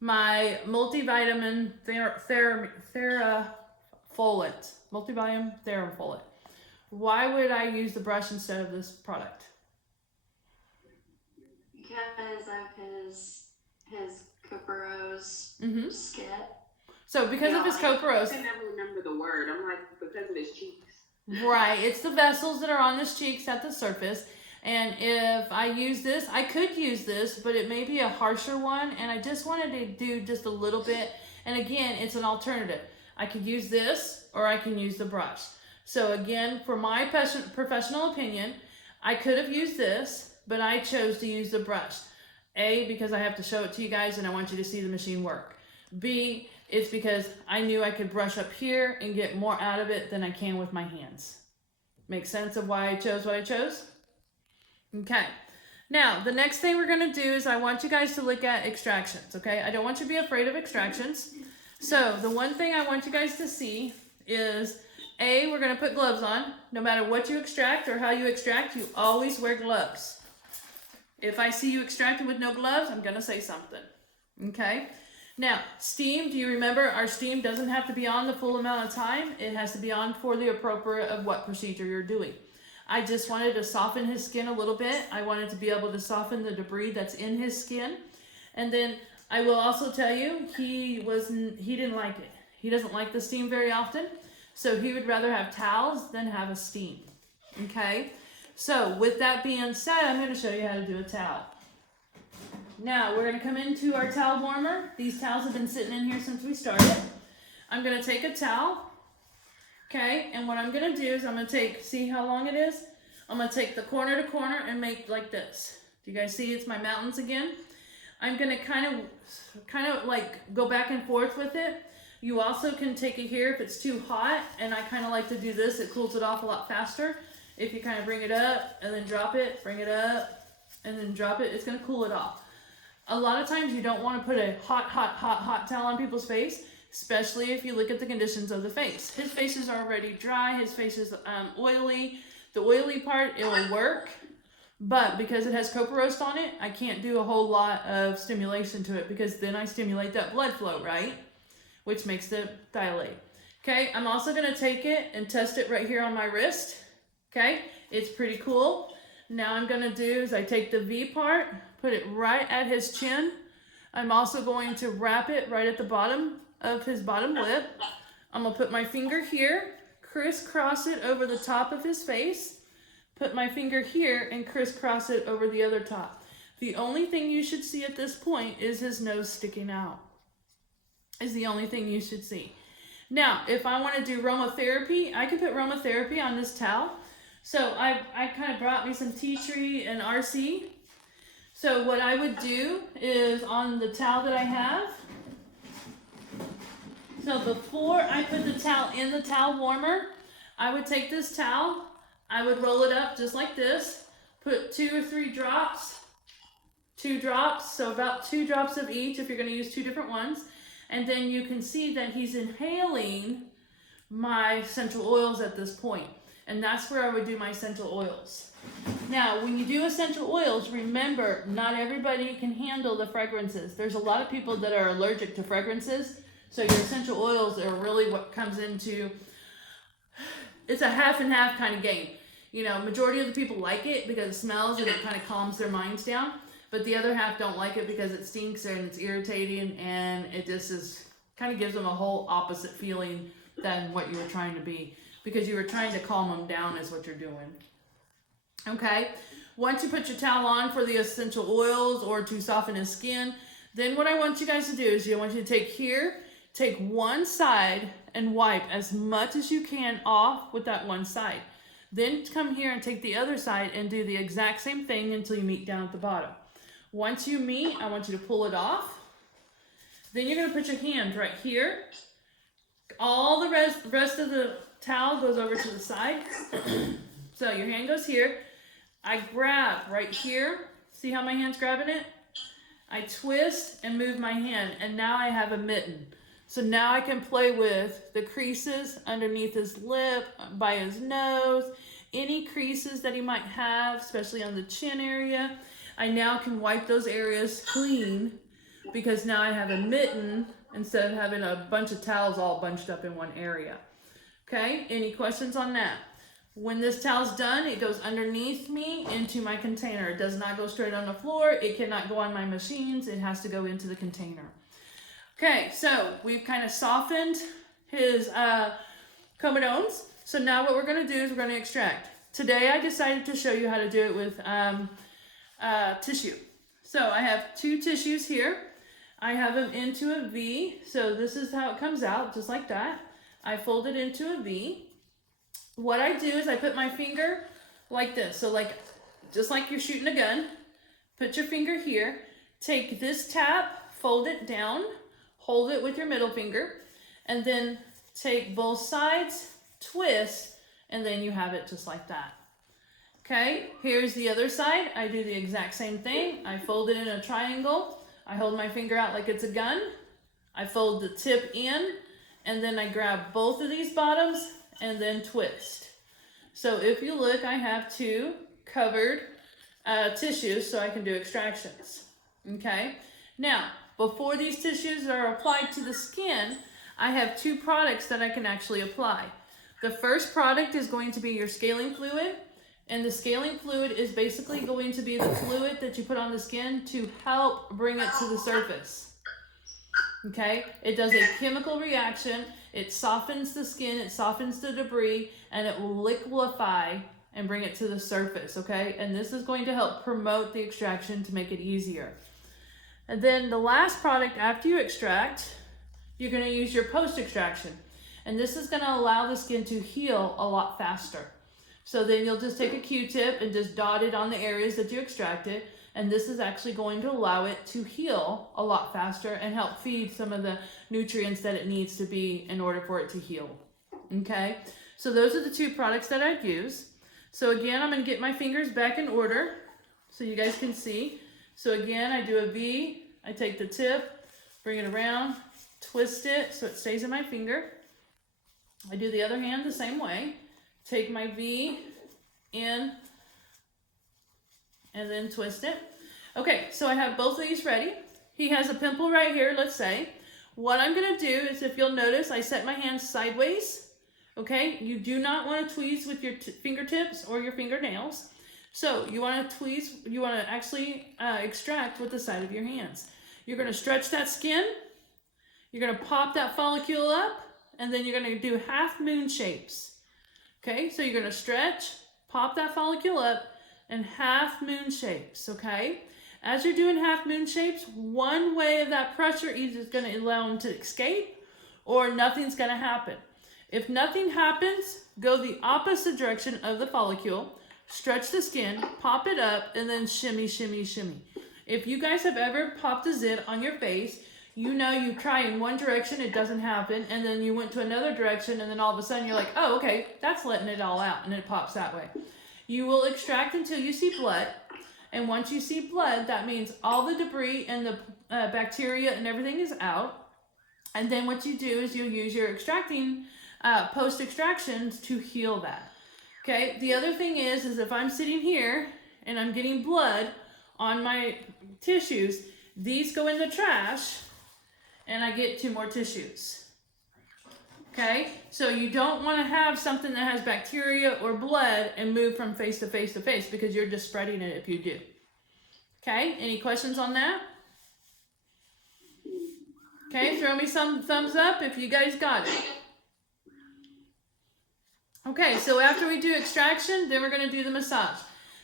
my multivitamin Therafolate? Multivitamin Therafolate. Why would I use the brush instead of this product? Because of his Cooperos skit. So because of his Cooperos. I can never remember the word. I'm like, because of his cheeks. Right, it's the vessels that are on his cheeks at the surface. And if I use this, I could use this, but it may be a harsher one, and I just wanted to do just a little bit. And again, it's an alternative. I could use this, or I can use the brush. So again, for my professional opinion, I could have used this, but I chose to use the brush. A, because I have to show it to you guys and I want you to see the machine work. B, it's because I knew I could brush up here and get more out of it than I can with my hands. Make sense of why I chose what I chose? Okay. Now, the next thing we're going to do is I want you guys to look at extractions, okay? I don't want you to be afraid of extractions. So, the one thing I want you guys to see is, A, we're going to put gloves on. No matter what you extract or how you extract, you always wear gloves. If I see you extracting with no gloves, I'm going to say something, okay? Now, steam, do you remember our steam doesn't have to be on the full amount of time? It has to be on for the appropriate of what procedure you're doing. I just wanted to soften his skin a little bit. I wanted to be able to soften the debris that's in his skin. And then I will also tell you, he didn't like it. He doesn't like the steam very often. So he would rather have towels than have a steam. Okay? So with that being said, I'm going to show you how to do a towel. Now we're going to come into our towel warmer. These towels have been sitting in here since we started. I'm going to take a towel. Okay, and what I'm going to do is I'm going to take, see how long it is? I'm going to take the corner to corner and make like this. Do you guys see it's my mountains again? I'm going to kind of like go back and forth with it. You also can take it here if it's too hot, and I kind of like to do this. It cools it off a lot faster. If you kind of bring it up and then drop it, bring it up and then drop it, it's going to cool it off. A lot of times you don't want to put a hot towel on people's face, especially if you look at the conditions of the face. His face is already dry, his face is oily. The oily part, it will work, but because it has Copa Roast on it, I can't do a whole lot of stimulation to it because then I stimulate that blood flow, right? Which makes it dilate. Okay, I'm also gonna take it and test it right here on my wrist. Okay, it's pretty cool. Now I'm gonna do is I take the V part, put it right at his chin. I'm also going to wrap it right at the bottom of his bottom lip. I'm gonna put my finger here, crisscross it over the top of his face, put my finger here and crisscross it over the other top. The only thing you should see at this point is his nose sticking out. Is the only thing you should see. Now, if I want to do aromatherapy, I can put aromatherapy on this towel. So I kind of brought me some tea tree and RC. So what I would do is on the towel that I have, so before I put the towel in the towel warmer, I would take this towel, I would roll it up just like this, put 2 or 3 drops, 2 drops, so about 2 drops of each if you're going to use 2 different ones. And then you can see that he's inhaling my essential oils at this point. And that's where I would do my essential oils. Now, when you do essential oils, remember, not everybody can handle the fragrances. There's a lot of people that are allergic to fragrances. So your essential oils are really what comes into, it's a half and half kind of game. You know, majority of the people like it because it smells and it kind of calms their minds down. But the other half don't like it because it stinks and it's irritating and it just is, kind of gives them a whole opposite feeling than what you were trying to be. Because you were trying to calm them down is what you're doing. Okay, once you put your towel on for the essential oils or to soften his skin, then what I want you guys to do is I want you to take here, take one side and wipe as much as you can off with that one side. Then come here and take the other side and do the exact same thing until you meet down at the bottom. Once you meet, I want you to pull it off. Then you're going to put your hand right here. All the rest of the towel goes over to the side. So your hand goes here. I grab right here. See how my hand's grabbing it? I twist and move my hand, and now I have a mitten. So now I can play with the creases underneath his lip, by his nose, any creases that he might have, especially on the chin area. I now can wipe those areas clean because now I have a mitten instead of having a bunch of towels all bunched up in one area. Okay, any questions on that? When this towel's done, it goes underneath me into my container. It does not go straight on the floor. It cannot go on my machines. It has to go into the container. Okay, so we've kind of softened his comedones. So now what we're going to do is we're going to extract. Today I decided to show you how to do it with tissue. So I have 2 tissues here. I have them into a V. So this is how it comes out, just like that. I fold it into a V. What I do is I put my finger like this. So like, just like you're shooting a gun, put your finger here, take this tap, fold it down, hold it with your middle finger, and then take both sides, twist, and then you have it just like that. Okay, here's the other side. I do the exact same thing. I fold it in a triangle. I hold my finger out like it's a gun. I fold the tip in, and then I grab both of these bottoms and then twist. So if you look, I have 2 covered tissues so I can do extractions. Okay, now before these tissues are applied to the skin, I have 2 products that I can actually apply. The first product is going to be your scaling fluid. And the scaling fluid is basically going to be the fluid that you put on the skin to help bring it to the surface. Okay, it does a chemical reaction, it softens the skin, it softens the debris, and it will liquefy and bring it to the surface, okay? And this is going to help promote the extraction to make it easier. And then the last product after you extract, you're gonna use your post-extraction. And this is gonna allow the skin to heal a lot faster. So then you'll just take a Q-tip and just dot it on the areas that you extracted. And this is actually going to allow it to heal a lot faster and help feed some of the nutrients that it needs to be in order for it to heal. Okay, so those are the two products that I've used. So again, I'm gonna get my fingers back in order so you guys can see. So again, I do a V, I take the tip, bring it around, twist it so it stays in my finger. I do the other hand the same way. Take my V in, and then twist it. Okay, so I have both of these ready. He has a pimple right here, let's say. What I'm gonna do is, if you'll notice, I set my hands sideways. Okay, you do not want to tweeze with your fingertips or your fingernails. So you want to tweeze, you want to actually extract with the side of your hands. You're gonna stretch that skin. You're gonna pop that follicle up, and then you're gonna do half moon shapes. Okay, so you're gonna stretch, pop that follicle up, and half moon shapes, okay? As you're doing half moon shapes, one way of that pressure either is gonna allow them to escape or nothing's gonna happen. If nothing happens, go the opposite direction of the follicle, stretch the skin, pop it up, and then shimmy, shimmy, shimmy. If you guys have ever popped a zit on your face, you know you try in one direction, it doesn't happen, and then you went to another direction, and then all of a sudden you're like, oh, okay, that's letting it all out, and it pops that way. You will extract until you see blood, and once you see blood, that means all the debris and the bacteria and everything is out. And then what you do is you use your extracting post-extractions to heal that. Okay, the other thing is if I'm sitting here and I'm getting blood on my tissues, these go in the trash, and I get 2 more tissues. Okay, so you don't want to have something that has bacteria or blood and move from face to face to face, because you're just spreading it if you do. Okay, any questions on that? Okay, throw me some thumbs up if you guys got it. Okay, so after we do extraction, then we're going to do the massage.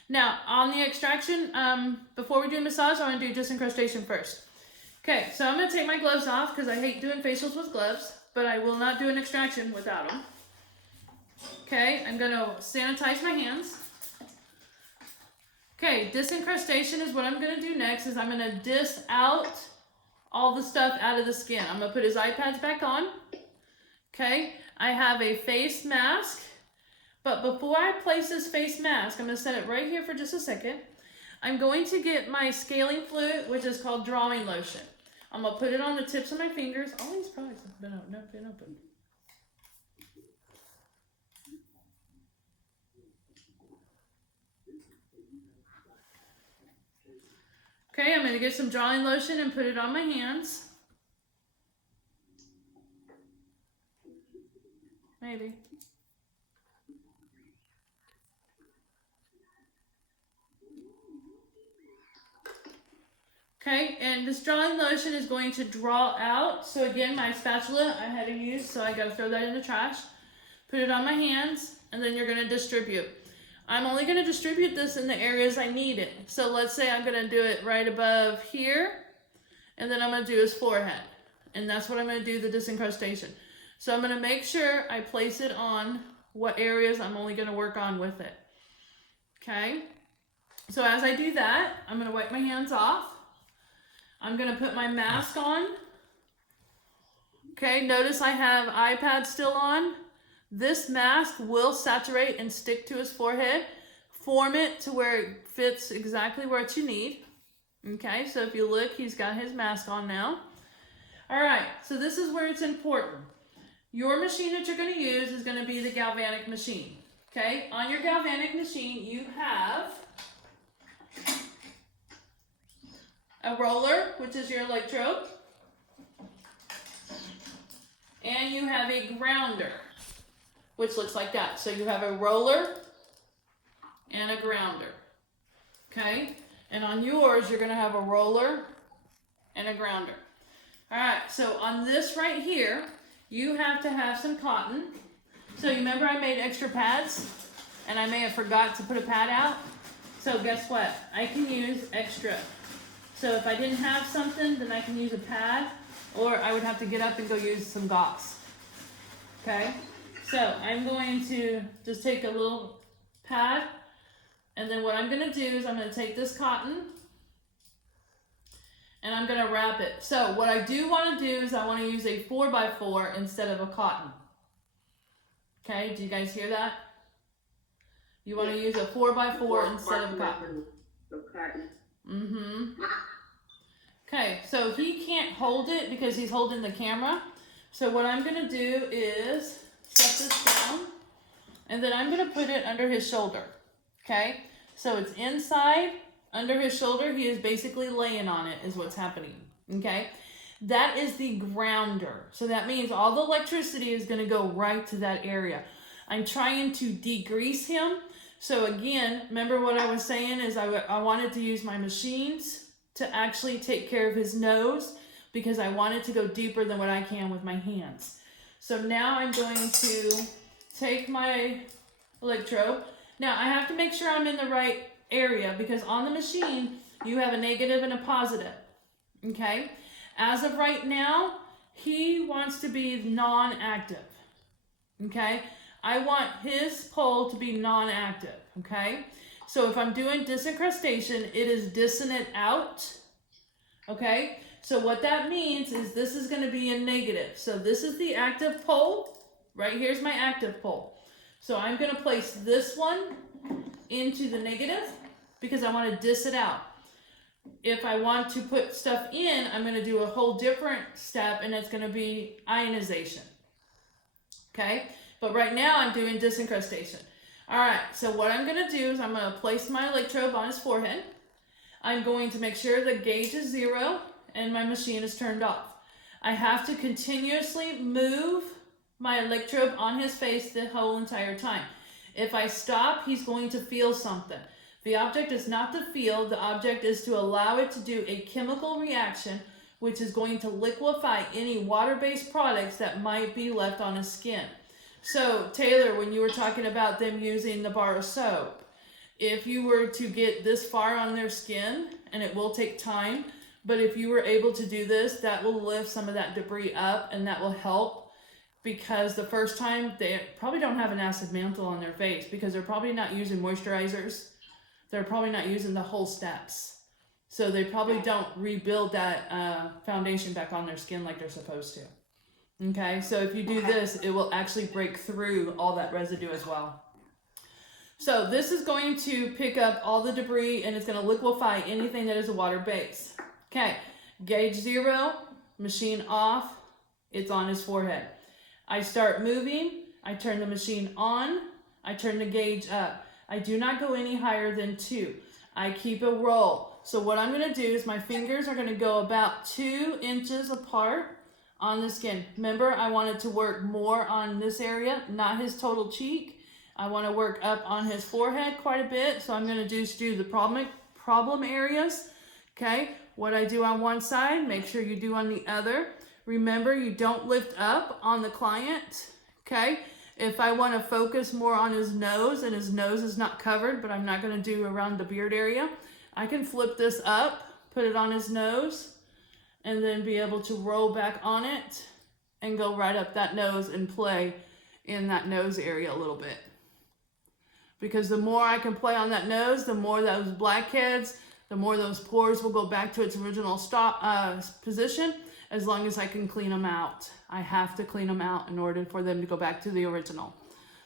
Now, on the extraction, before we do massage, I want to do disincrustation first. Okay, so I'm going to take my gloves off because I hate doing facials with gloves, but I will not do an extraction without them. Okay, I'm going to sanitize my hands. Okay, disincrustation is what I'm going to do next. Is I'm going to dis out all the stuff out of the skin. I'm going to put his eye pads back on. Okay, I have a face mask, but before I place this face mask, I'm going to set it right here for just a second. I'm going to get my scaling fluid, which is called drawing lotion. I'm going to put it on the tips of my fingers. All these products have been open. Okay, I'm going to get some drawing lotion and put it on my hands. Maybe. Okay, and this drawing lotion is going to draw out. So again, my spatula I had to use, so I gotta throw that in the trash. Put it on my hands, and then you're gonna distribute. I'm only gonna distribute this in the areas I need it. So let's say I'm gonna do it right above here, and then I'm gonna do his forehead. And that's what I'm gonna do the disincrustation. So I'm gonna make sure I place it on what areas I'm only gonna work on with it. Okay, so as I do that, I'm gonna wipe my hands off. I'm gonna put my mask on. Okay, notice I have iPad still on. This mask will saturate and stick to his forehead, form it to where it fits exactly what you need. Okay, so if you look, he's got his mask on now. All right, so this is where it's important. Your machine that you're gonna use is gonna be the galvanic machine. Okay, on your galvanic machine, you have a roller, which is your electrode, and you have a grounder, which looks like that. So you have a roller and a grounder. Okay? And on yours, you're gonna have a roller and a grounder. All right, so on this right here, you have to have some cotton. So you remember I made extra pads? And I may have forgot to put a pad out? So guess what? I can use extra. So if I didn't have something, then I can use a pad, or I would have to get up and go use some gauze. Okay? So I'm going to just take a little pad, and then what I'm gonna do is I'm gonna take this cotton, and I'm gonna wrap it. So what I do wanna do is I wanna use a 4x4 instead of a cotton. Okay, do you guys hear that? You wanna use a 4x4 instead of cotton. Mm-hmm. Okay, so he can't hold it because he's holding the camera. So what I'm gonna do is set this down, and then I'm gonna put it under his shoulder. Okay, so it's inside, under his shoulder. He is basically laying on it is what's happening. Okay, that is the grounder. So that means all the electricity is gonna go right to that area. I'm trying to degrease him. So again, remember what I was saying is I wanted to use my machines to actually take care of his nose, because I wanted to go deeper than what I can with my hands. So now I'm going to take my electrode. Now I have to make sure I'm in the right area, because on the machine, you have a negative and a positive, okay? As of right now, he wants to be non-active, okay? I want his pole to be non-active, okay? So if I'm doing disincrustation, it is dissing it out, okay? So what that means is this is gonna be a negative. So this is the active pole, right here's my active pole. So I'm gonna place this one into the negative because I wanna diss it out. If I want to put stuff in, I'm gonna do a whole different step, and it's gonna be ionization, okay? But right now I'm doing disincrustation. All right, so what I'm gonna do is I'm gonna place my electrode on his forehead. I'm going to make sure the gauge is 0 and my machine is turned off. I have to continuously move my electrode on his face the whole entire time. If I stop, he's going to feel something. The object is not to feel, the object is to allow it to do a chemical reaction, which is going to liquefy any water-based products that might be left on his skin. So Taylor, when you were talking about them using the bar of soap, if you were to get this far on their skin, and it will take time, but if you were able to do this, that will lift some of that debris up, and that will help, because the first time they probably don't have an acid mantle on their face because they're probably not using moisturizers. They're probably not using the whole steps. So they probably don't rebuild that foundation back on their skin like they're supposed to. Okay, so if you do this, it will actually break through all that residue as well. So this is going to pick up all the debris, and it's going to liquefy anything that is a water base. Okay, gauge 0, machine off, it's on his forehead. I start moving, I turn the machine on, I turn the gauge up. I do not go any higher than 2. I keep a roll. So what I'm going to do is my fingers are going to go about 2 inches apart on the skin. Remember, I wanted to work more on this area, not his total cheek. I want to work up on his forehead quite a bit. So I'm going to do the problem areas. Okay, what I do on one side, make sure you do on the other. Remember, you don't lift up on the client. Okay, if I want to focus more on his nose, and his nose is not covered, but I'm not going to do around the beard area, I can flip this up, put it on his nose, and then be able to roll back on it and go right up that nose and play in that nose area a little bit. Because the more I can play on that nose, the more those blackheads, the more those pores will go back to its original position, as long as I can clean them out. I have to clean them out in order for them to go back to the original.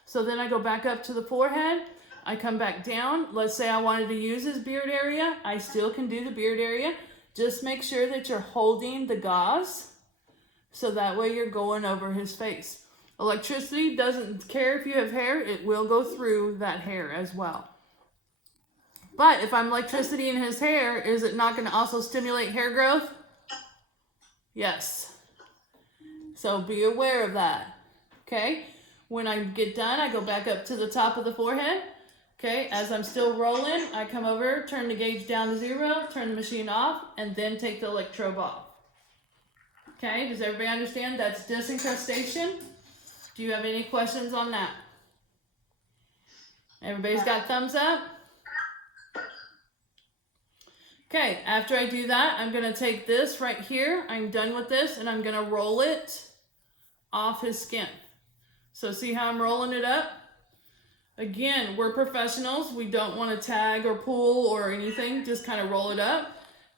So then I go back up to the forehead, I come back down. Let's say I wanted to use his beard area, I still can do the beard area. Just make sure that you're holding the gauze, so that way you're going over his face. Electricity doesn't care if you have hair, it will go through that hair as well. But if I'm electricity in his hair, is it not going to also stimulate hair growth? Yes. So be aware of that. Okay? When I get done, I go back up to the top of the forehead. Okay, as I'm still rolling, I come over, turn the gauge down to 0, turn the machine off, and then take the electrode off. Okay, does everybody understand that's disincrustation? Do you have any questions on that? Everybody's got thumbs up? Okay, after I do that, I'm gonna take this right here, I'm done with this, and I'm gonna roll it off his skin. So see how I'm rolling it up? Again, we're professionals. We don't want to tag or pull or anything. Just kind of roll it up.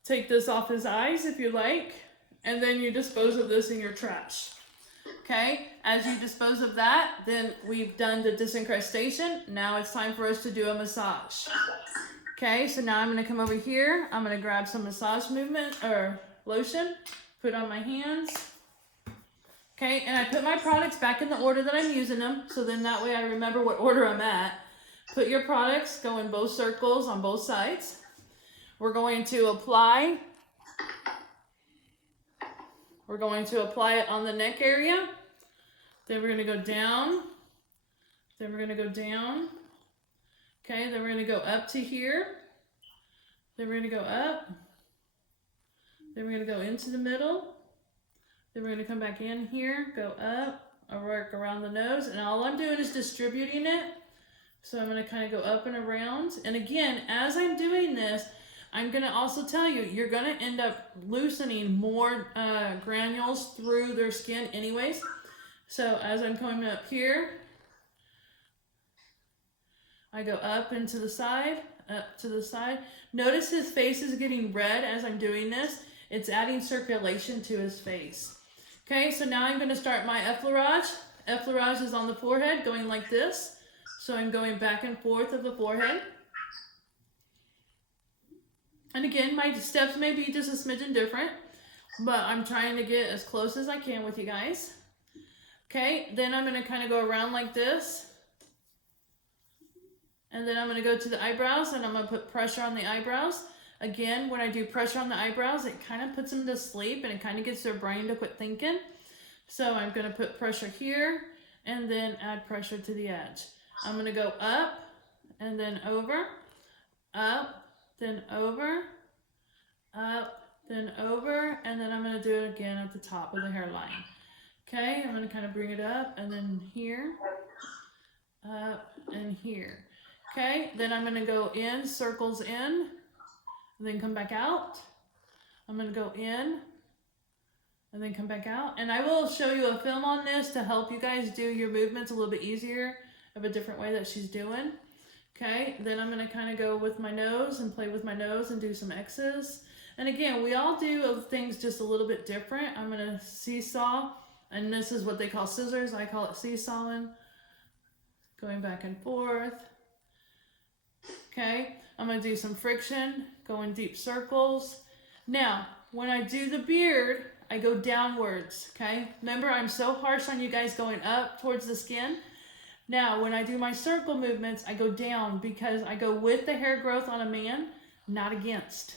Take this off his eyes if you like. And then you dispose of this in your trash. Okay, as you dispose of that, then we've done the disincrustation. Now it's time for us to do a massage. Okay, so now I'm going to come over here. I'm going to grab some massage movement or lotion, put on my hands. Okay, and I put my products back in the order that I'm using them, so then that way I remember what order I'm at. Put your products, go in both circles on both sides. We're going to apply. We're going to apply it on the neck area. Then we're going to go down. Then we're going to go down. Okay, then we're going to go up to here. Then we're going to go up. Then we're going to go into the middle. Then we're going to come back in here, go up, I work around the nose, and all I'm doing is distributing it. So I'm going to kind of go up and around. And again, as I'm doing this, I'm going to also tell you, you're going to end up loosening more granules through their skin anyways. So as I'm coming up here, I go up and to the side, up to the side. Notice his face is getting red as I'm doing this. It's adding circulation to his face. Okay, so now I'm going to start my effleurage. Effleurage is on the forehead, going like this. So I'm going back and forth of the forehead. And again, my steps may be just a smidgen different, but I'm trying to get as close as I can with you guys. Okay, then I'm going to kind of go around like this. And then I'm going to go to the eyebrows, and I'm going to put pressure on the eyebrows. Again, when I do pressure on the eyebrows, it kind of puts them to sleep, and it kind of gets their brain to quit thinking. So I'm going to put pressure here, and then add pressure to the edge. I'm going to go up, and then over, up, then over, up, then over, and then I'm going to do it again at the top of the hairline. Okay, I'm going to kind of bring it up, and then here, up, and here. Okay, then I'm going to go in, circles in, and then come back out. I'm going to go in, and then come back out. And I will show you a film on this to help you guys do your movements a little bit easier of a different way that she's doing. Okay, then I'm going to kind of go with my nose and play with my nose and do some X's. And again, we all do things just a little bit different. I'm going to seesaw, and this is what they call scissors. I call it seesawing. Going back and forth. Okay, I'm going to do some friction, go in deep circles. Now, when I do the beard, I go downwards, okay? Remember, I'm so harsh on you guys going up towards the skin. Now, when I do my circle movements, I go down because I go with the hair growth on a man, not against.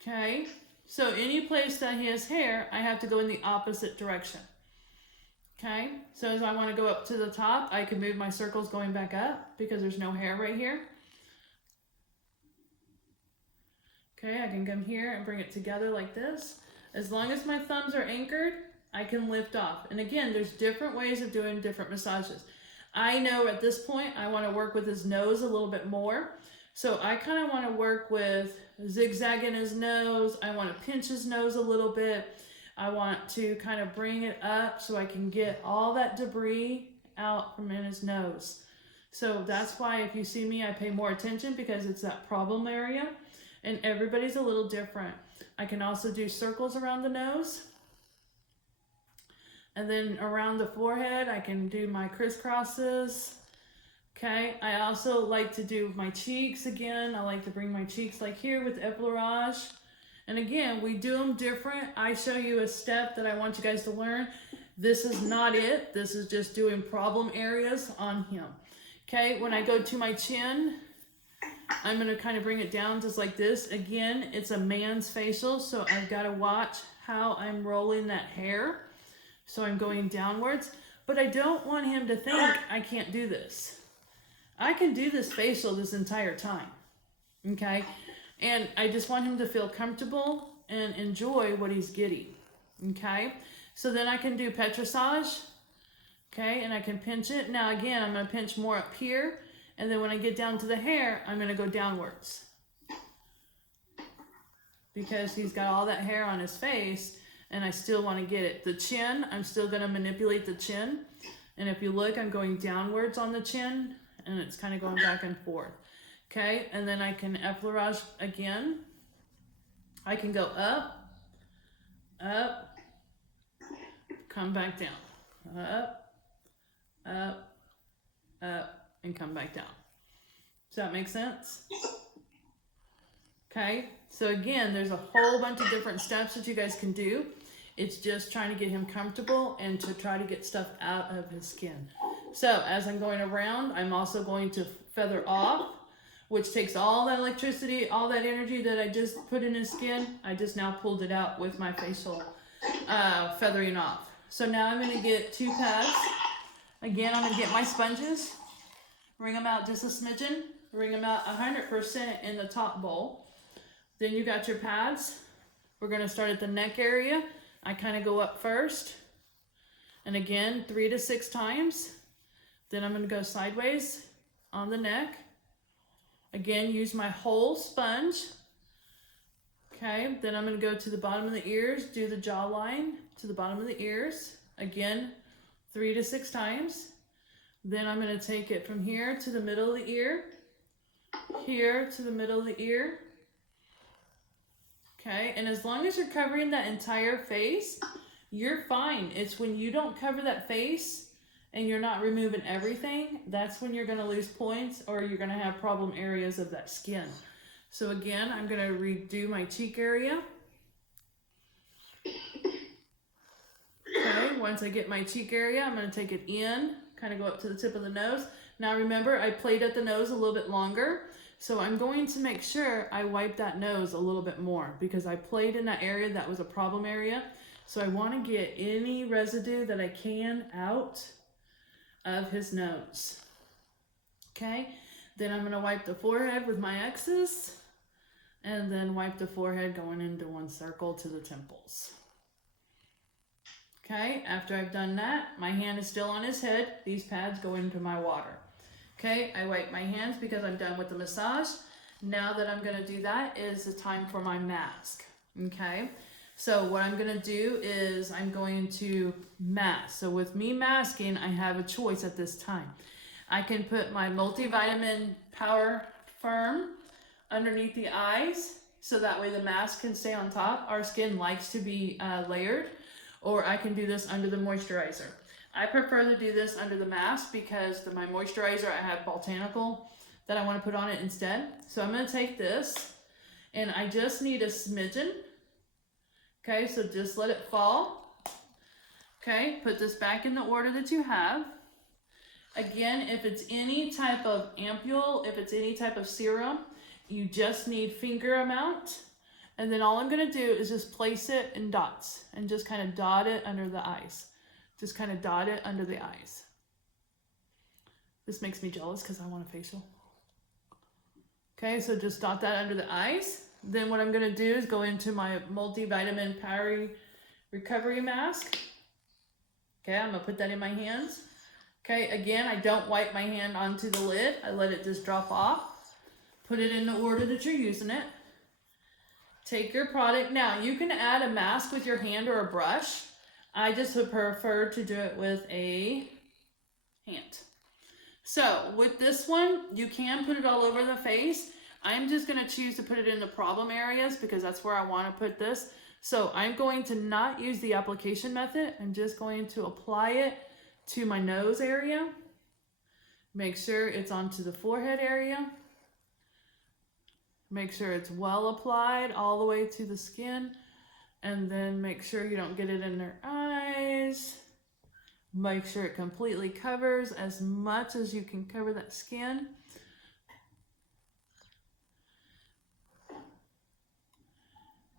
Okay, so any place that he has hair, I have to go in the opposite direction. Okay, so as I want to go up to the top, I can move my circles going back up because there's no hair right here. Okay, I can come here and bring it together like this. As long as my thumbs are anchored, I can lift off. And again, there's different ways of doing different massages. I know at this point, I want to work with his nose a little bit more. So I kind of want to work with zigzagging his nose. I want to pinch his nose a little bit. I want to kind of bring it up so I can get all that debris out from in his nose. So that's why if you see me, I pay more attention because it's that problem area. And everybody's a little different. I can also do circles around the nose. And then around the forehead, I can do my crisscrosses. Okay, I also like to do my cheeks again. I like to bring my cheeks like here with effleurage. And again, we do them different. I show you a step that I want you guys to learn. This is not it. This is just doing problem areas on him. Okay, when I go to my chin, I'm going to kind of bring it down just like this. Again, it's a man's facial, so I've got to watch how I'm rolling that hair. So I'm going downwards, but I don't want him to think I can't do this. I can do this facial this entire time. Okay? And I just want him to feel comfortable and enjoy what he's getting. Okay? So then I can do petrissage. Okay? And I can pinch it. Now again, I'm going to pinch more up here. And then when I get down to the hair, I'm going to go downwards. Because he's got all that hair on his face and I still want to get it. The chin, I'm still going to manipulate the chin. And if you look, I'm going downwards on the chin and it's kind of going back and forth. Okay, and then I can effleurage again. I can go up, up, come back down, up, and come back down. Does that make sense? Okay, so again, there's a whole bunch of different steps that you guys can do. It's just trying to get him comfortable and to try to get stuff out of his skin. So as I'm going around, I'm also going to feather off, which takes all that electricity, all that energy that I just put in his skin. I just now pulled it out with my facial feathering off. So now I'm going to get 2 pads. Again, I'm going to get my sponges, wring them out just a smidgen, wring them out 100% in the top bowl. Then you got your pads. We're going to start at the neck area. I kind of go up first. And again, 3 to 6 times. Then I'm going to go sideways on the neck. Again, use my whole sponge. Okay, then I'm going to go to the bottom of the ears, do the jawline to the bottom of the ears. Again, 3 to 6 times. Then I'm going to take it from here to the middle of the ear, here to the middle of the ear. Okay, and as long as you're covering that entire face, you're fine. It's when you don't cover that face and you're not removing everything, that's when you're going to lose points or you're going to have problem areas of that skin. So again, I'm going to redo my cheek area. Okay, once I get my cheek area, I'm going to take it in, kind of go up to the tip of the nose. Now remember, I played at the nose a little bit longer, so I'm going to make sure I wipe that nose a little bit more because I played in that area that was a problem area. So I want to get any residue that I can out of his nose. Okay, then I'm going to wipe the forehead with my X's and then wipe the forehead going into one circle to the temples. Okay, after I've done that, my hand is still on his head. These pads go into my water. Okay, I wipe my hands because I'm done with the massage. Now that I'm going to do that is the time for my mask. Okay, so what I'm going to do is I'm going to mask. So with me masking, I have a choice at this time. I can put my multivitamin Power Firm underneath the eyes so that way the mask can stay on top. Our skin likes to be layered. Or I can do this under the moisturizer. I prefer to do this under the mask because my moisturizer, I have Botanical that I want to put on it instead. So I'm going to take this and I just need a smidgen. Okay, so just let it fall. Okay, put this back in the order that you have. Again, if it's any type of ampule, if it's any type of serum, you just need finger amount. And then all I'm going to do is just place it in dots and just kind of dot it under the eyes. Just kind of dot it under the eyes. This makes me jealous because I want a facial. Okay, so just dot that under the eyes. Then what I'm going to do is go into my multivitamin Power Recovery Mask. Okay, I'm going to put that in my hands. Okay, again, I don't wipe my hand onto the lid. I let it just drop off. Put it in the order that you're using it. Take your product. Now, you can add a mask with your hand or a brush. I just would prefer to do it with a hand. So, with this one, you can put it all over the face. I'm just going to choose to put it in the problem areas because that's where I want to put this. So, I'm going to not use the application method. I'm just going to apply it to my nose area. Make sure it's onto the forehead area. Make sure it's well applied all the way to the skin. And then make sure you don't get it in their eyes. Make sure it completely covers as much as you can cover that skin.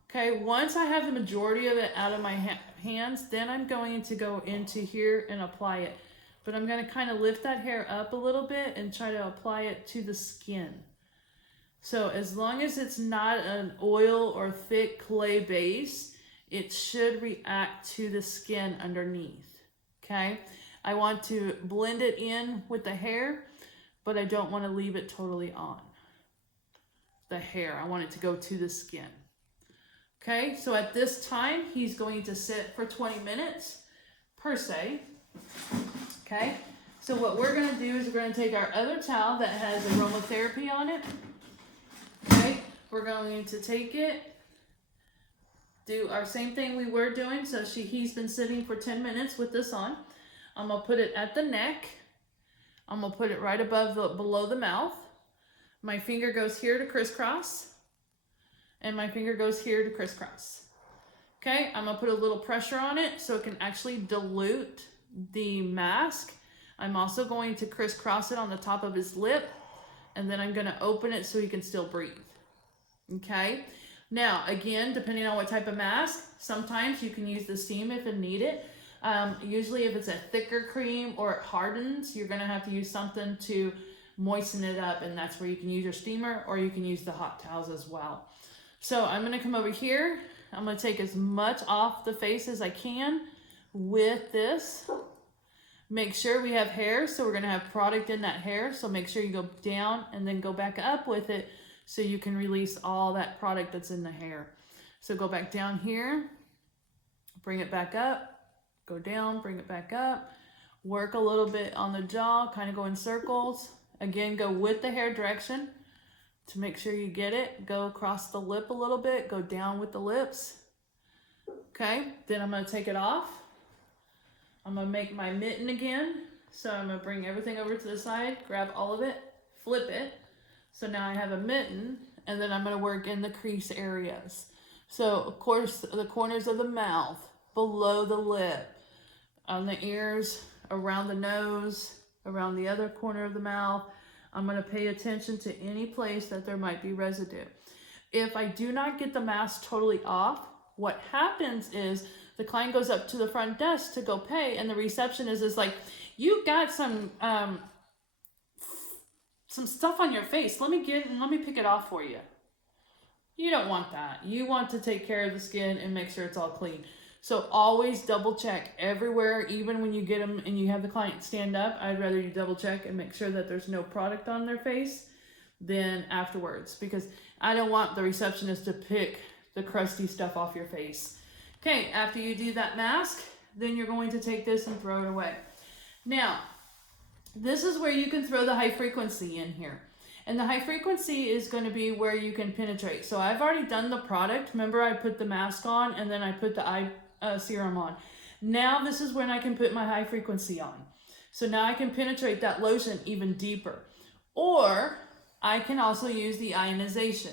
Okay, once I have the majority of it out of my hands, then I'm going to go into here and apply it but I'm gonna kind of lift that hair up a little bit and try to apply it to the skin. So as long as it's not an oil or thick clay base, it should react to the skin underneath, okay? I want to blend it in with the hair, but I don't want to leave it totally on the hair. I want it to go to the skin. Okay, so at this time, he's going to sit for 20 minutes per se. Okay, so what we're going to do is we're going to take our other towel that has aromatherapy on it. Okay, we're going to take it, do our same thing we were doing. So he's been sitting for 10 minutes with this on. I'm going to put it at the neck. I'm going to put it right below the mouth. My finger goes here to crisscross. And my finger goes here to crisscross. Okay, I'm gonna put a little pressure on it so it can actually dilute the mask. I'm also going to crisscross it on the top of his lip, and then I'm gonna open it so he can still breathe. Okay, now again, depending on what type of mask, sometimes you can use the steam if you need it. Usually if it's a thicker cream or it hardens, you're gonna have to use something to moisten it up, and that's where you can use your steamer, or you can use the hot towels as well. So I'm gonna come over here. I'm gonna take as much off the face as I can with this. Make sure we have hair, so we're gonna have product in that hair. So make sure you go down and then go back up with it so you can release all that product that's in the hair. So go back down here, bring it back up, go down, bring it back up, work a little bit on the jaw, kind of go in circles. Again, go with the hair direction. To make sure you get it, go across the lip a little bit, go down with the lips. Okay, then I'm gonna take it off. I'm gonna make my mitten again. So I'm gonna bring everything over to the side, grab all of it, flip it. So now I have a mitten, and then I'm gonna work in the crease areas. So of course, the corners of the mouth, below the lip, on the ears, around the nose, around the other corner of the mouth. I'm going to pay attention to any place that there might be residue. If I do not get the mask totally off, what happens is the client goes up to the front desk to go pay, and the receptionist is like, you got some stuff on your face. Let me pick it off for you. You don't want that. You want to take care of the skin and make sure it's all clean. So always double check everywhere, even when you get them and you have the client stand up. I'd rather you double check and make sure that there's no product on their face than afterwards, because I don't want the receptionist to pick the crusty stuff off your face. Okay, after you do that mask, then you're going to take this and throw it away. Now, this is where you can throw the high frequency in here. And the high frequency is going to be where you can penetrate. So I've already done the product. Remember, I put the mask on and then I put the eye serum on. Now this is when I can put my high frequency on. So now I can penetrate that lotion even deeper. Or I can also use the ionization.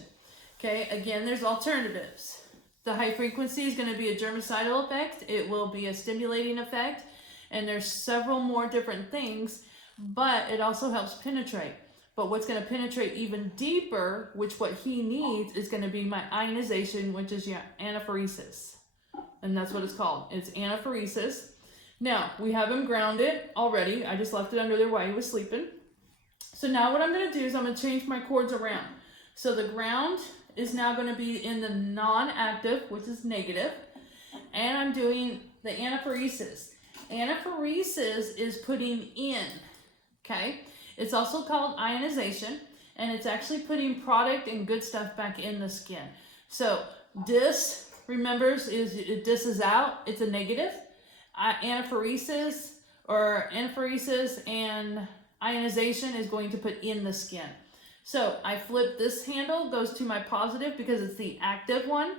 Okay, again, there's alternatives. The high frequency is going to be a germicidal effect. It will be a stimulating effect. And there's several more different things, but it also helps penetrate. But what's going to penetrate even deeper, which what he needs, is going to be my ionization, which is your anaphoresis. And that's what it's called. It's anaphoresis. Now, we have him grounded already. I just left it under there while he was sleeping. So now what I'm going to do is I'm going to change my cords around. So the ground is now going to be in the non-active, which is negative. And I'm doing the anaphoresis. Anaphoresis is putting in, okay? It's also called ionization, and it's actually putting product and good stuff back in the skin. So this, remembers, this is out, it's a negative. Anaphoresis and ionization is going to put in the skin. So I flip this handle, goes to my positive because it's the active one,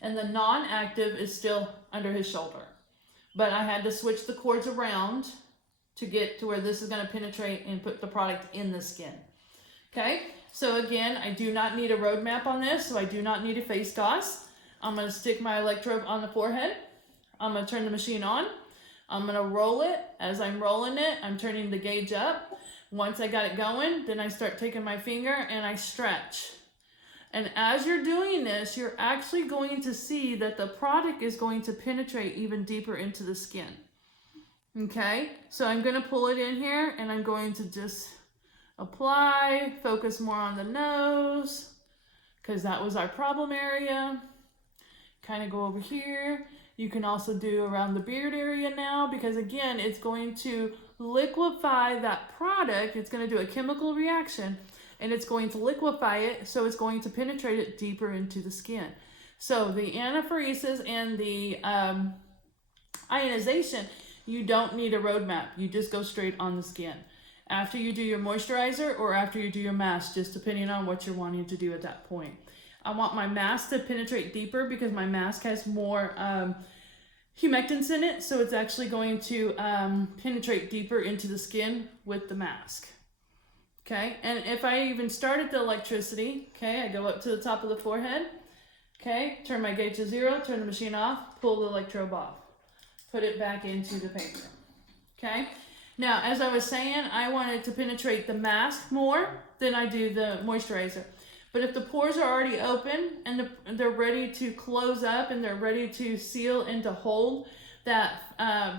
and the non-active is still under his shoulder. But I had to switch the cords around to get to where this is going to penetrate and put the product in the skin. Okay, so again, I do not need a roadmap on this, so I do not need a face gauze. I'm going to stick my electrode on the forehead. I'm going to turn the machine on. I'm going to roll it. As I'm rolling it, I'm turning the gauge up. Once I got it going, then I start taking my finger and I stretch. And as you're doing this, you're actually going to see that the product is going to penetrate even deeper into the skin. Okay, so I'm gonna pull it in here and I'm going to just apply, focus more on the nose, because that was our problem area. Kind of go over here. You can also do around the beard area now, because again, it's going to liquefy that product. It's going to do a chemical reaction and it's going to liquefy it, so it's going to penetrate it deeper into the skin. So the anaphoresis and the ionization, you don't need a roadmap. You just go straight on the skin. After you do your moisturizer or after you do your mask, just depending on what you're wanting to do at that point. I want my mask to penetrate deeper because my mask has more humectants in it, so it's actually going to penetrate deeper into the skin with the mask. Okay, and if I even started the electricity, okay, I go up to the top of the forehead, okay, turn my gauge to 0, turn the machine off, pull the electrobe off, put it back into the paper. Okay, now as I was saying, I wanted to penetrate the mask more than I do the moisturizer. But if the pores are already open and they're ready to close up and they're ready to seal and to hold that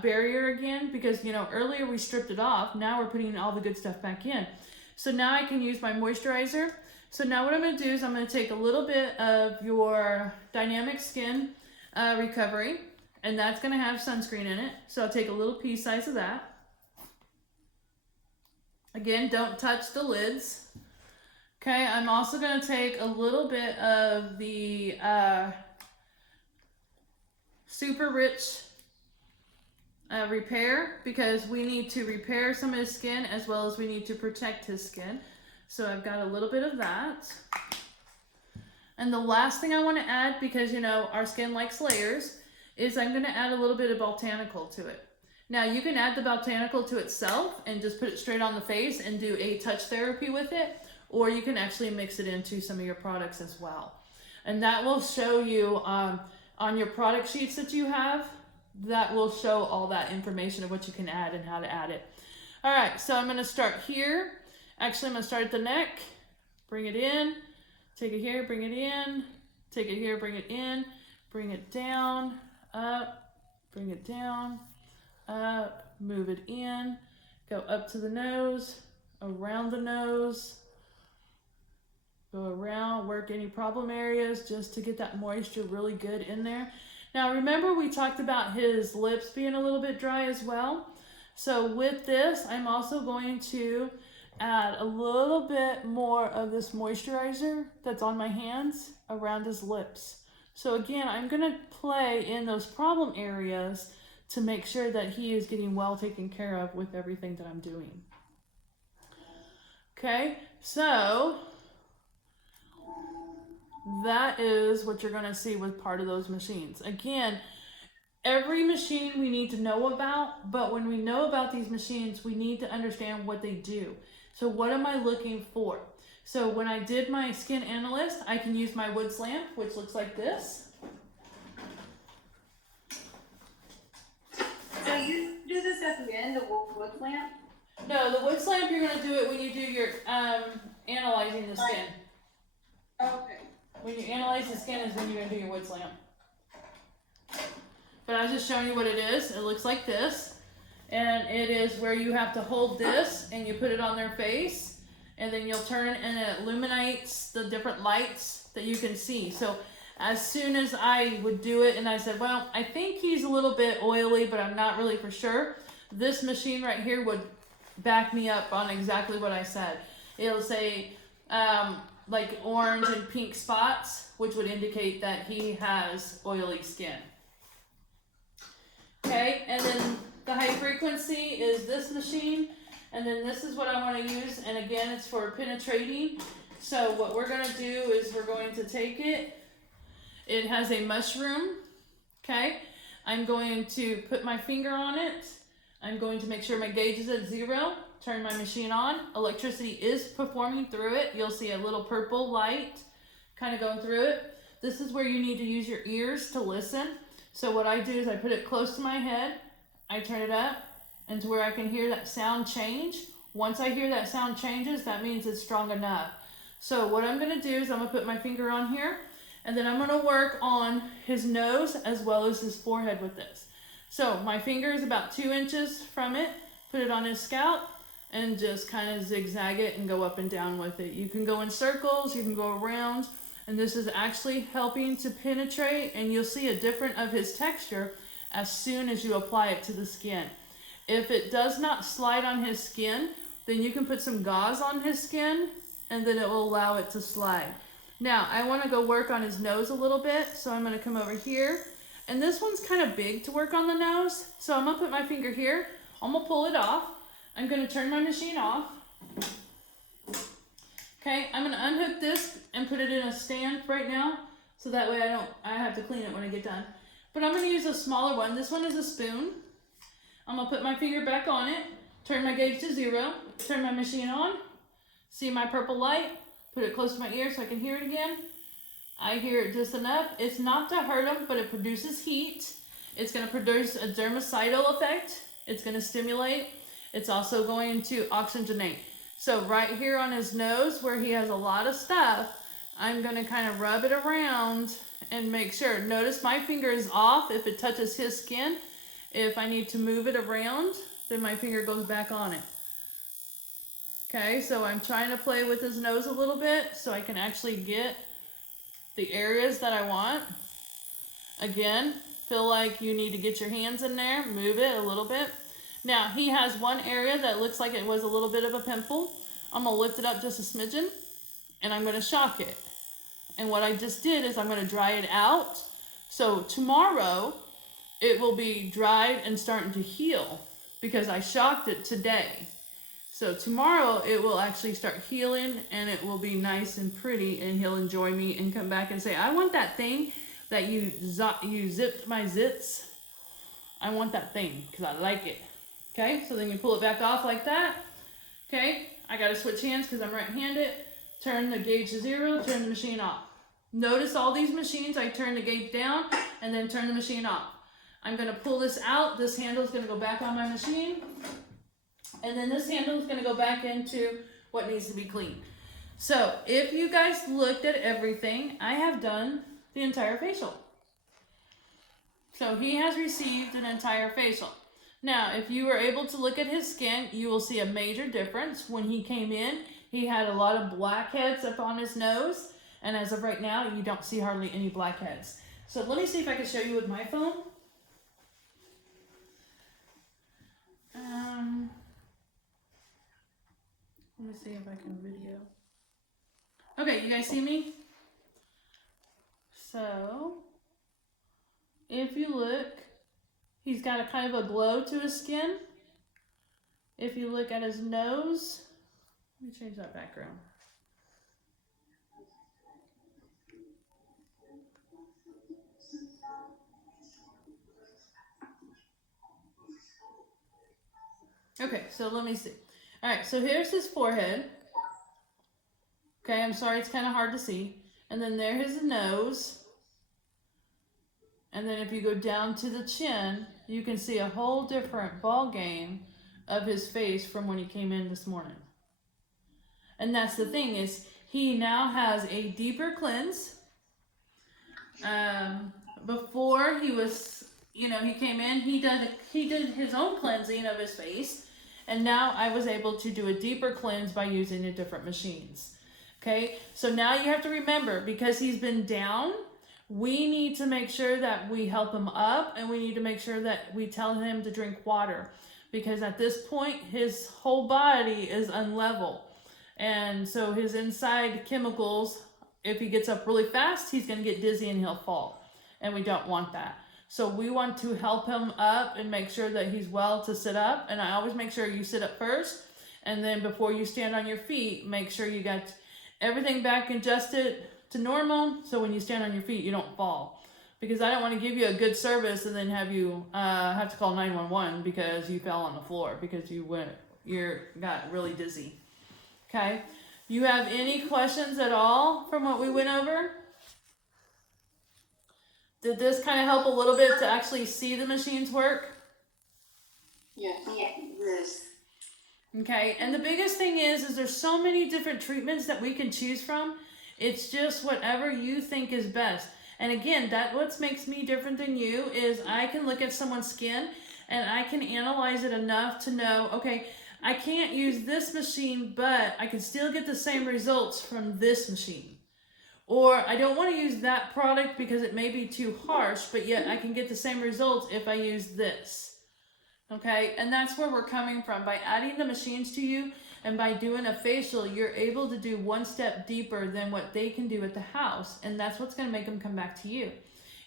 barrier again, because you know earlier we stripped it off, now we're putting all the good stuff back in. So now I can use my moisturizer. So now what I'm going to do is I'm going to take a little bit of your Dynamic Skin Recovery, and that's going to have sunscreen in it. So I'll take a little pea size of that. Again, don't touch the lids. Okay, I'm also going to take a little bit of the Super Rich Repair, because we need to repair some of his skin as well as we need to protect his skin. So I've got a little bit of that. And the last thing I want to add, because you know our skin likes layers, is I'm going to add a little bit of Botanical to it. Now you can add the Botanical to itself and just put it straight on the face and do a touch therapy with it, or you can actually mix it into some of your products as well. And that will show you on your product sheets that you have, that will show all that information of what you can add and how to add it. All right, so I'm going to start here. Actually, I'm going to start at the neck, bring it in, take it here, bring it in, take it here, bring it in, bring it down, up, bring it down, up, move it in, go up to the nose, around the nose, go around, work any problem areas just to get that moisture really good in there. Now remember we talked about his lips being a little bit dry as well. So with this, I'm also going to add a little bit more of this moisturizer that's on my hands around his lips. So again, I'm going to play in those problem areas to make sure that he is getting well taken care of with everything that I'm doing. Okay, so that is what you're going to see with part of those machines. Again, every machine we need to know about, but when we know about these machines, we need to understand what they do. So what am I looking for? So when I did my Skin Analyst, I can use my Woods lamp, which looks like this. So you do this at the end, the wood lamp? No, the Woods lamp, you're going to do it when you do your analyzing the skin. Okay. When you analyze the skin is when you're going to do your Woods lamp. But I was just showing you what it is. It looks like this. And it is where you have to hold this and you put it on their face. And then you'll turn it and it illuminates the different lights that you can see. So as soon as I would do it and I said, well, I think he's a little bit oily, but I'm not really for sure. This machine right here would back me up on exactly what I said. It'll say like orange and pink spots, which would indicate that he has oily skin. Okay, and then the high frequency is this machine, and then this is what I want to use, and again, it's for penetrating. So what we're going to do is we're going to take it. It has a mushroom, okay? I'm going to put my finger on it. I'm going to make sure my gauge is at 0, turn my machine on. Electricity is performing through it. You'll see a little purple light kind of going through it. This is where you need to use your ears to listen. So what I do is I put it close to my head, I turn it up, and to where I can hear that sound change. Once I hear that sound changes, that means it's strong enough. So what I'm going to do is I'm going to put my finger on here, and then I'm going to work on his nose as well as his forehead with this. So my finger is about 2 inches from it. Put it on his scalp and just kind of zigzag it and go up and down with it. You can go in circles, you can go around, and this is actually helping to penetrate, and you'll see a difference of his texture as soon as you apply it to the skin. If it does not slide on his skin, then you can put some gauze on his skin and then it will allow it to slide. Now, I want to go work on his nose a little bit, so I'm going to come over here. And this one's kind of big to work on the nose, so I'm going to put my finger here. I'm going to pull it off. I'm going to turn my machine off. Okay, I'm going to unhook this and put it in a stand right now, so that way I have to clean it when I get done. But I'm going to use a smaller one. This one is a spoon. I'm going to put my finger back on it, turn my gauge to 0, turn my machine on, see my purple light, put it close to my ear so I can hear it again. I hear it just enough. It's not to hurt him, but it produces heat. It's going to produce a dermacidal effect. It's going to stimulate. It's also going to oxygenate. So right here on his nose where he has a lot of stuff, I'm going to kind of rub it around and make sure. Notice my finger is off if it touches his skin. If I need to move it around, then my finger goes back on it. Okay, so I'm trying to play with his nose a little bit so I can actually get the areas that I want. Again, feel like you need to get your hands in there, move it a little bit. Now, he has one area that looks like it was a little bit of a pimple. I'm going to lift it up just a smidgen, and I'm going to shock it. And what I just did is I'm going to dry it out. So tomorrow, it will be dried and starting to heal because I shocked it today. So tomorrow, it will actually start healing, and it will be nice and pretty, and he'll enjoy me and come back and say, I want that thing that you zipped my zits. I want that thing because I like it. Okay, so then you pull it back off like that. Okay, I got to switch hands because I'm right-handed. Turn the gauge to 0, turn the machine off. Notice all these machines, I turn the gauge down and then turn the machine off. I'm going to pull this out. This handle is going to go back on my machine. And then this handle is going to go back into what needs to be cleaned. So if you guys looked at everything, I have done the entire facial. So he has received an entire facial. Now, if you were able to look at his skin, you will see a major difference. When he came in, he had a lot of blackheads up on his nose. And as of right now, you don't see hardly any blackheads. So let me see if I can show you with my phone. Let me see if I can video. Okay, you guys see me? So, if you look, he's got a kind of a glow to his skin. If you look at his nose, let me change that background. Okay, so let me see. All right, so here's his forehead. Okay, I'm sorry, it's kind of hard to see. And then there's his nose. And then if you go down to the chin, you can see a whole different ball game of his face from when he came in this morning. And that's the thing is he now has a deeper cleanse. Before he was, he came in, he did his own cleansing of his face. And now I was able to do a deeper cleanse by using the different machines. Okay, so now you have to remember, because he's been down, we need to make sure that we help him up, and we need to make sure that we tell him to drink water, because at this point his whole body is unlevel, and so his inside chemicals, if he gets up really fast, he's going to get dizzy and he'll fall, and we don't want that. So we want to help him up and make sure that he's well to sit up, and I always make sure you sit up first, and then before you stand on your feet, make sure you got everything back adjusted to normal, so when you stand on your feet, you don't fall. Because I don't want to give you a good service and then have you have to call 911 because you fell on the floor, because you got really dizzy. Okay? You have any questions at all from what we went over? Did this kind of help a little bit to actually see the machines work? Yes. Okay, and the biggest thing is there's so many different treatments that we can choose from. It's just whatever you think is best. And again, that what makes me different than you is I can look at someone's skin and I can analyze it enough to know, okay, I can't use this machine, but I can still get the same results from this machine. Or I don't want to use that product because it may be too harsh, but yet I can get the same results if I use this. Okay, and that's where we're coming from. By adding the machines to you and by doing a facial, you're able to do one step deeper than what they can do at the house. And that's what's going to make them come back to you,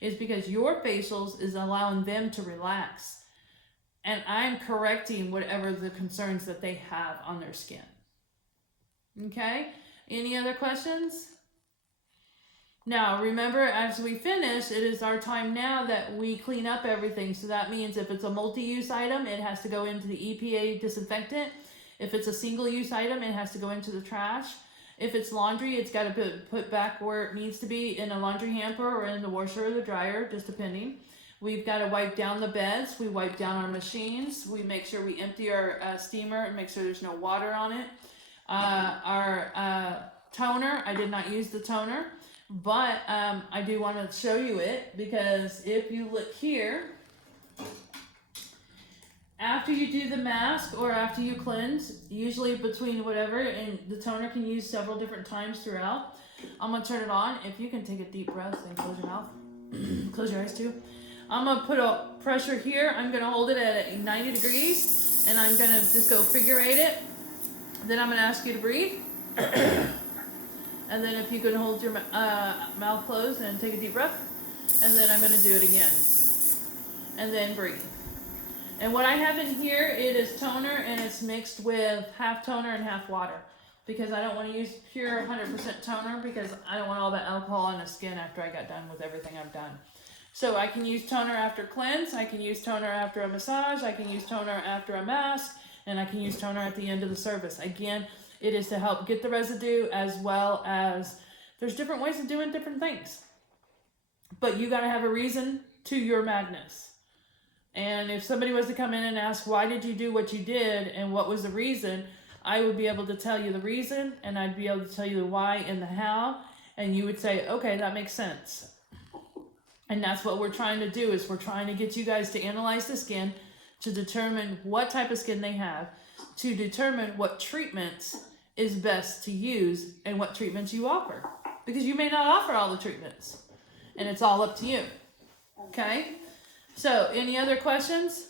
is because your facials is allowing them to relax. And I'm correcting whatever the concerns that they have on their skin. Okay, any other questions? Now, remember, as we finish, it is our time now that we clean up everything. So that means if it's a multi-use item, it has to go into the EPA disinfectant. If it's a single-use item, it has to go into the trash. If it's laundry, it's got to be put back where it needs to be, in a laundry hamper or in the washer or the dryer, just depending. We've got to wipe down the beds. We wipe down our machines. We make sure we empty our steamer and make sure there's no water on it. Our toner, I did not use the toner. But I do want to show you it, because if you look here, after you do the mask or after you cleanse, usually between whatever, and the toner can use several different times throughout. I'm going to turn it on. If you can take a deep breath and close your mouth, close your eyes too. I'm going to put a pressure here. I'm going to hold it at 90 degrees and I'm going to just go figure eight it. Then I'm going to ask you to breathe. And then if you could hold your mouth closed and take a deep breath. And then I'm going to do it again. And then breathe. And what I have in here, it is toner, and it's mixed with half toner and half water. Because I don't want to use pure 100% toner, because I don't want all that alcohol on the skin after I got done with everything I've done. So I can use toner after cleanse, I can use toner after a massage, I can use toner after a mask, and I can use toner at the end of the service. Again, it is to help get the residue, as well as there's different ways of doing different things. But you got to have a reason to your madness. And if somebody was to come in and ask, why did you do what you did and what was the reason, I would be able to tell you the reason, and I'd be able to tell you the why and the how, and you would say, okay, that makes sense. And that's what we're trying to do, is we're trying to get you guys to analyze the skin, to determine what type of skin they have, to determine what treatments is best to use and what treatments you offer. Because you may not offer all the treatments, and it's all up to you. Okay? So, any other questions?